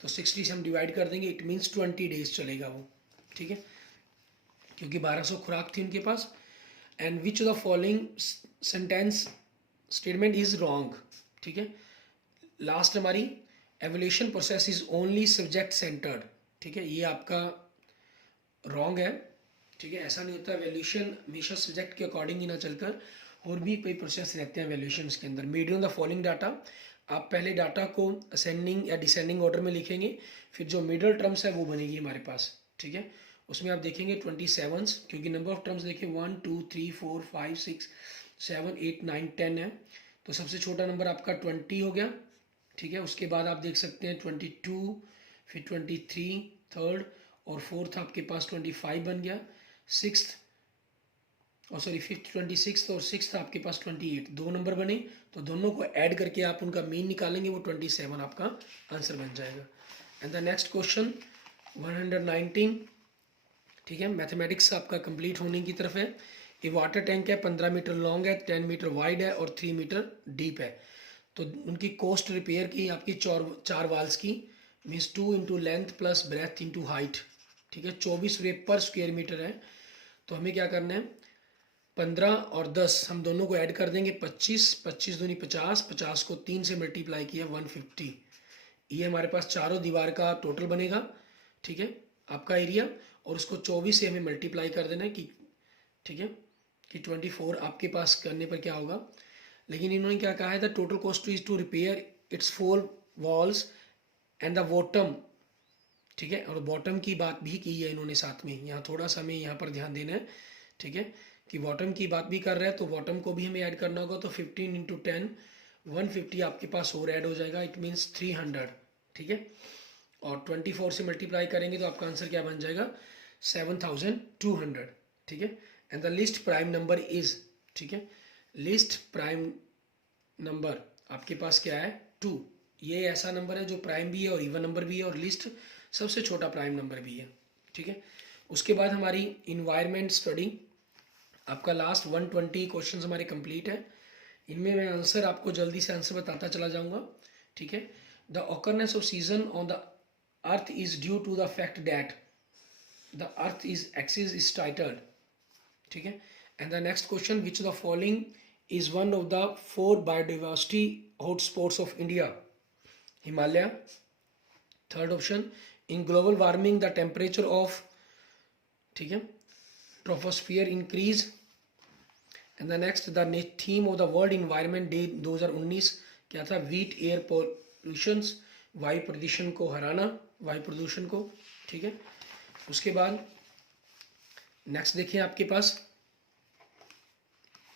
तो 60 से हम डिवाइड कर देंगे, इट मीन्स 20 डेज चलेगा वो. ठीक है, क्योंकि 1200 खुराक थी उनके पास. And which the following sentence statement is wrong. ठीक है, लास्ट हमारी evolution process is only subject centred. ठीक है, ये आपका रॉन्ग है. ठीक है, ऐसा नहीं होता. एवोल्यूशन हमेशा सब्जेक्ट के अकॉर्डिंग ही ना चलकर और भी कोई प्रोसेस रहते हैं एवोल्यूशन के अंदर. मीडियम द फॉलोइंग डाटा, आप पहले डाटा को असेंडिंग या डिसेंडिंग ऑर्डर में लिखेंगे, फिर जो मिडल टर्म्स है वो बनेगी हमारे पास. ठीक है, उसमें आप देखेंगे 27, क्योंकि नंबर ऑफ टर्म्स देखिए 1 2 3 4 5 6 7 8 9 10 है. तो सबसे छोटा नंबर आपका 20 हो गया. ठीक है, उसके बाद आप देख सकते हैं 22, फिर 23 थर्ड, और फोर्थ आपके पास 25 बन गया. सिक्स्थ और सॉरी फिफ्थ 26 और सिक्स्थ आपके पास 28. दो नंबर बने, तो दोनों को ऐड करके आप उनका मीन निकालेंगे, वो 27 आपका आंसर बन जाएगा. And the next question 119. ठीक है, मैथमेटिक्स आपका कंप्लीट होने की तरफ है. ये वाटर टैंक है, 15 मीटर लॉन्ग है, 10 मीटर वाइड है और 3 मीटर डीप है. तो उनकी कॉस्ट रिपेयर की आपकी 4 वाल्स की means 2 into length plus breadth into height. ठीक है, 24 रुपये पर स्क्वेयर मीटर है. तो हमें क्या करना है, 15 और 10 हम दोनों को ऐड कर देंगे, 25, 25 दूनी 50, 50 को 3 से मल्टीप्लाई किया 150. ये हमारे पास चारों दीवार का टोटल बनेगा. ठीक है, आपका एरिया, और उसको 24 से हमें मल्टीप्लाई कर देना है कि ठीक है कि 24 आपके पास करने पर क्या होगा. लेकिन इन्होंने क्या कहा है, the total cost is to repair its 4 walls and the bottom. ठीक है, और बॉटम की बात भी की है इन्होंने साथ में. यहाँ थोड़ा सा हमें यहाँ पर ध्यान देना है. ठीक है, कि बॉटम की बात भी कर रहा है, तो बॉटम को भी हमें ऐड करना होगा. तो 15 इंटू 10 150 आपके पास और ऐड हो जाएगा, इट मीन्स 300. ठीक है, और 24 से मल्टीप्लाई करेंगे तो आपका आंसर क्या बन जाएगा, 7200. ठीक है, and the list prime number is. ठीक है, लिस्ट प्राइम नंबर आपके पास क्या है, 2. ये ऐसा नंबर है जो प्राइम भी है और इवन नंबर भी है, और लिस्ट सबसे छोटा प्राइम नंबर भी है. ठीक है, उसके बाद हमारी इन्वायरमेंट स्टडी, आपका लास्ट 120 क्वेश्चन हमारे कंप्लीट है. इनमें मैं आंसर आपको जल्दी से आंसर बताता चला जाऊंगा. ठीक है, the occurrence of season on the earth is due to the fact that the earth is axis is tilted. ठीक है, and the next question, which the following is one of the 4 biodiversity hotspots of India. Himalaya. Third option, in global warming the temperature of. ठीक है, troposphere increase. And the next, the theme of the world environment day 2019 क्या था, wheat air pollution, वायु प्रदूषण को हराना, वायु प्रदूषण को. ठीक है, उसके बाद नेक्स्ट देखिए आपके पास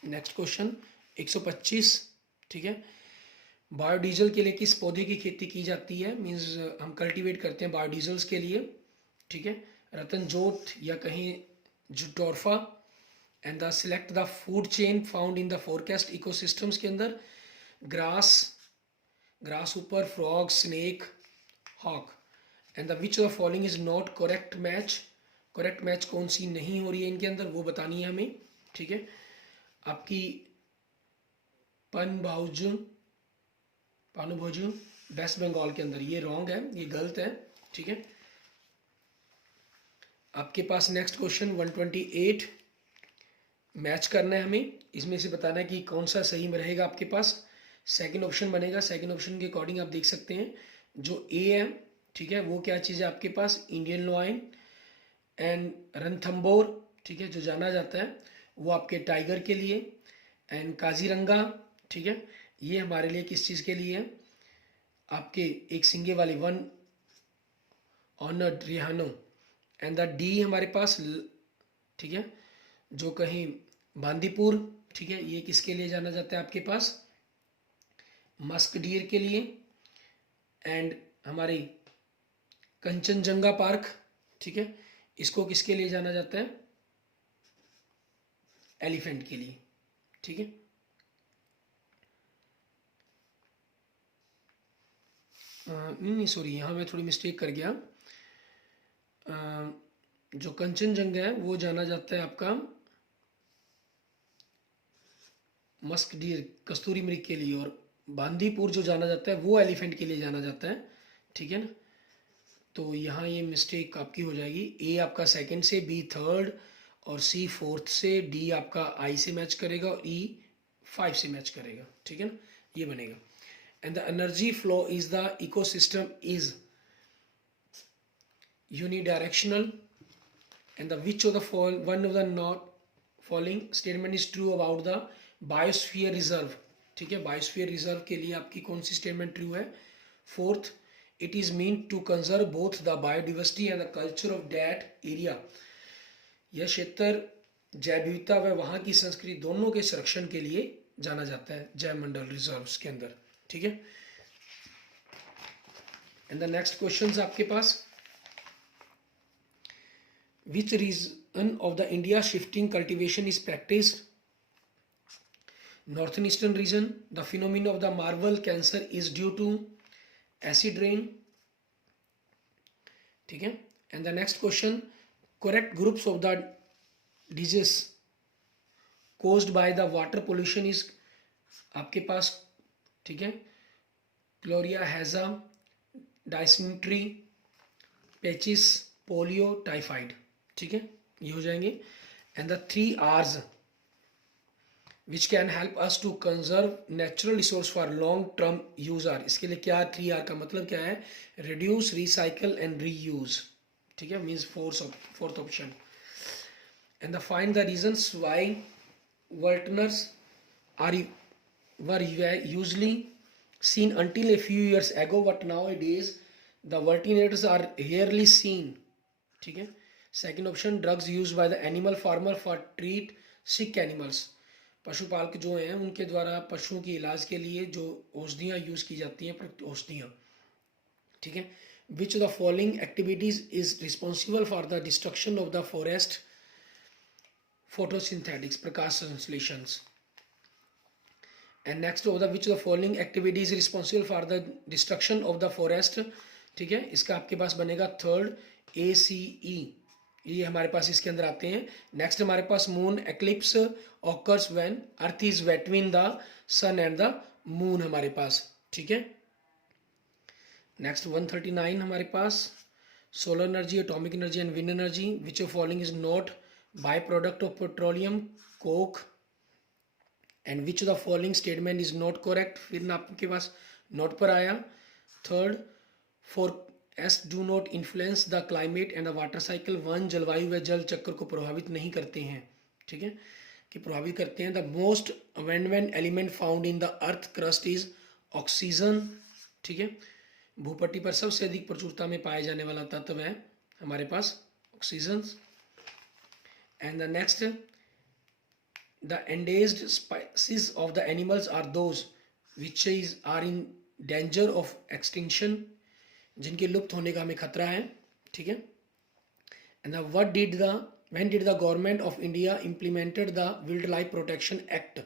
नेक्स्ट क्वेश्चन 125. ठीक है, बायोडीजल के लिए किस पौधे की खेती की जाती है, मीन्स हम कल्टीवेट करते हैं बायोडीजल्स के लिए. ठीक है, रतन जोत या कहीं जुटोरफा. And the select the food chain found in the forest ecosystems के अंदर ग्रास, ग्रास ऊपर, frog, snake, hawk. And the which of the following is not correct match. Correct match कौन सी नहीं हो रही है इनके अंदर, वो बतानी है हमें. ठीक है, आपकी पानुभोजू वेस्ट बंगाल के अंदर, ये रॉन्ग है, ये गलत है. ठीक है, आपके पास नेक्स्ट क्वेश्चन 128 मैच करना है हमें. इसमें से बताना है कि कौन सा सही में रहेगा. आपके पास सेकंड ऑप्शन बनेगा. सेकंड ऑप्शन के अकॉर्डिंग आप देख सकते हैं जो ए है. ठीक है, वो क्या चीज़ है आपके पास, इंडियन लॉयन एंड रणथंबोर. ठीक है, जो जाना जाता है वो आपके टाइगर के लिए. एंड काजीरंगा. ठीक है, ये हमारे लिए किस चीज़ के लिए है, आपके एक सिंगे वाली वन ऑनर्ड रिहानो. एंड द डी हमारे पास. ठीक है, जो कहीं बांदीपुर. ठीक है, ये किसके लिए जाना जाता है आपके पास, मस्क डियर के लिए. एंड हमारी कंचनजंगा पार्क, ठीक है, इसको किसके लिए जाना जाता है? एलिफेंट के लिए, ठीक है। नहीं सॉरी, यहाँ मैं थोड़ी मिस्टेक कर गया। जो कंचनजंगा है वो जाना जाता है आपका मस्क डीर, कस्तूरी मृग के लिए, और बांदीपुर जो जाना जाता है वो एलिफेंट के लिए जाना जाता है, ठीक है ना। तो यहाँ ये मिस्टेक आपकी हो जाएगी। ए आपका सेकंड से, बी थर्ड, और सी फोर्थ से, डी आपका आई से मैच करेगा, और ई 5 से मैच करेगा, ठीक है ना, ये बनेगा। And the energy flow is the ecosystem is unidirectional, and the which of the one of the not following statement is true about the biosphere reserve, ठीक है। बायोस्फीयर रिजर्व के लिए आपकी कौन सी स्टेटमेंट ट्रू है? Fourth, it is mean to conserve both the biodiversity and the culture of that area, यह क्षेत्र जैव विविधता व वहाँ की संस्कृति दोनों के संरक्षण के लिए जाना जाता है जैव मंडल रिजर्व्स के अंदर, ठीक है। एंड द नेक्स्ट क्वेश्चन आपके पास, which region of the India shifting cultivation is practiced? Northeastern region. The phenomenon of the marble cancer is due to acid rain, ठीक है। And the next question, correct groups of the disease caused by the water pollution is आपके पास, ठीक है, क्लोरिया, हैजा, dysentery, पेचिस, polio, typhoid, ठीक है, ये हो जाएंगे। And the 3 R's which can help us to conserve natural resource for long term use are, इसके लिए क्या 3 R का मतलब क्या है? रिड्यूस, रिसाइकल एंड रीयूज, ठीक है, means fourth option. And the find the reasons why vultures are were usually seen until a few years ago, but nowadays the vertinators are rarely seen, ठीक है। Second option, drugs use by the animal farmer for treat sick animals, पशुपालक जो हैं उनके द्वारा पशुओं के इलाज के लिए जो औषधियाँ यूज की जाती हैं, औषधियाँ, ठीक है। Which the following activities is responsible for the destruction of the forest? Photosynthetics, प्रकाश संश्लेषण। And next of the which the following activity is responsible for the destruction of the forest, ठीक है। इसका आपके पास बनेगा थर्ड, ACE, ये हमारे पास इसके अंदर आते हैं। नेक्स्ट हमारे पास moon eclipse occurs when earth is between the sun and the moon हमारे पास, ठीक है। नेक्स्ट 139 हमारे पास, solar energy, atomic energy and wind energy, which of following is not by product of petroleum, coke, and which the following statement is not correct, फिर आपके पास note पर आया। Third, forests do not influence the climate and the water cycle, वन जलवायु व जल चक्र को प्रभावित नहीं करते हैं, ठीक है, कि प्रभावित करते हैं। The most abundant element found in the earth crust is oxygen, ठीक है, भूपट्टी पर सबसे अधिक प्रचुरता में पाए जाने वाला तत्व है हमारे पास oxygen. And the next, the endangered species of the animals are those which is are in danger of extinction, जिनके लुप्त होने का हमें खतरा है, ठीक है। And what did the when did the government of India implemented the wild life protection act,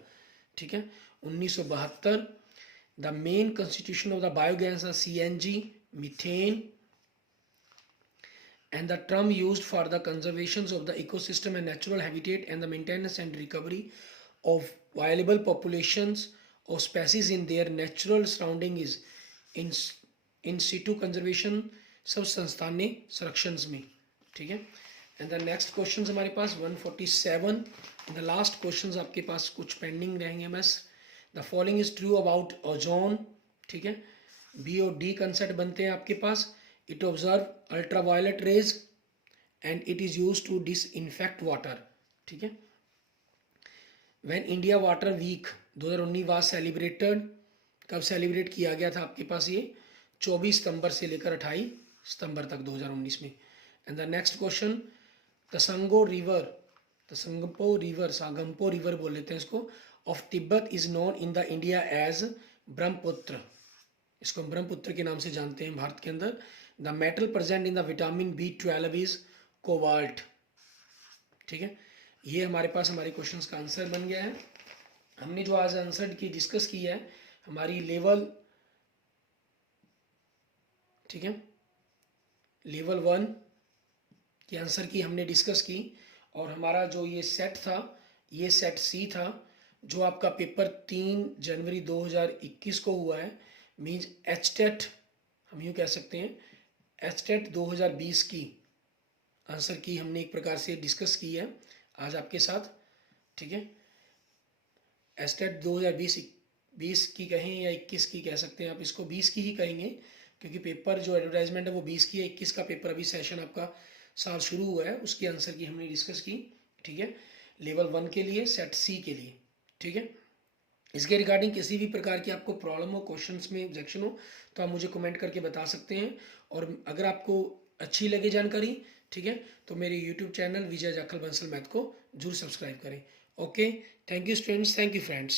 ठीक है, 1972। The main constitution of the biogas are CNG, methane, and the term used for the conservation of the ecosystem and natural habitat and the maintenance and recovery of viable populations of species in their natural surrounding is in situ conservation, सब संस्थानीय संरक्षण में, ठीक है। And the next question हमारे पास 147, the last question आपके पास कुछ pending रहेंगे बस। The following is true about ozone, ठीक है, B और D कंसेप्ट बनते हैं आपके पास। It observe ultraviolet rays and it is use to disinfect water, ठीक है। When India water week 2019 was celebrated, कब सेलिब्रेट किया गया था आपके पास? ये 24 सितंबर से लेकर 28 सितंबर तक 2019 में। And the next question, Tsangpo river, Tsangpo river, सागम्पो रिवर बोल लेते हैं इसको, of Tibet is known in the India as Brahmaputra, इसको हम ब्रह्मपुत्र के नाम से जानते हैं भारत के अंदर। The metal present in the vitamin B12 is cobalt. ठीक है, ये हमारे पास हमारे क्वेश्चंस का आंसर बन गया है। हमने जो आज आंसर की डिस्कस की है हमारी लेवल, ठीक है, लेवल 1 के आंसर की हमने डिस्कस की। और हमारा जो ये सेट था ये सेट सी था, जो आपका पेपर 3 जनवरी 2021 को हुआ है। मीन्स एचटेट हम यूँ कह सकते हैं, एचटेट 2020 की आंसर की हमने एक प्रकार से डिस्कस की है आज आपके साथ। ठीक है, एचटेट 2020 की कहें या 21 की कह सकते हैं आप, इसको 20 की ही कहेंगे क्योंकि पेपर जो एडवर्टाइजमेंट है वो 20 की है। 21 का पेपर अभी सेशन आपका साल शुरू हुआ है, उसकी आंसर की हमने डिस्कस की। ठीक है, लेवल 1 के लिए, सेट सी के लिए। ठीक है, इसके रिगार्डिंग किसी भी प्रकार की आपको प्रॉब्लम हो, क्वेश्चंस में ऑब्जेक्शन हो, तो आप मुझे कमेंट करके बता सकते हैं। और अगर आपको अच्छी लगे जानकारी, ठीक है, तो मेरे यूट्यूब चैनल विजय जाखल बंसल मैथ को जरूर सब्सक्राइब करें। Okay, thank you students, thank you friends.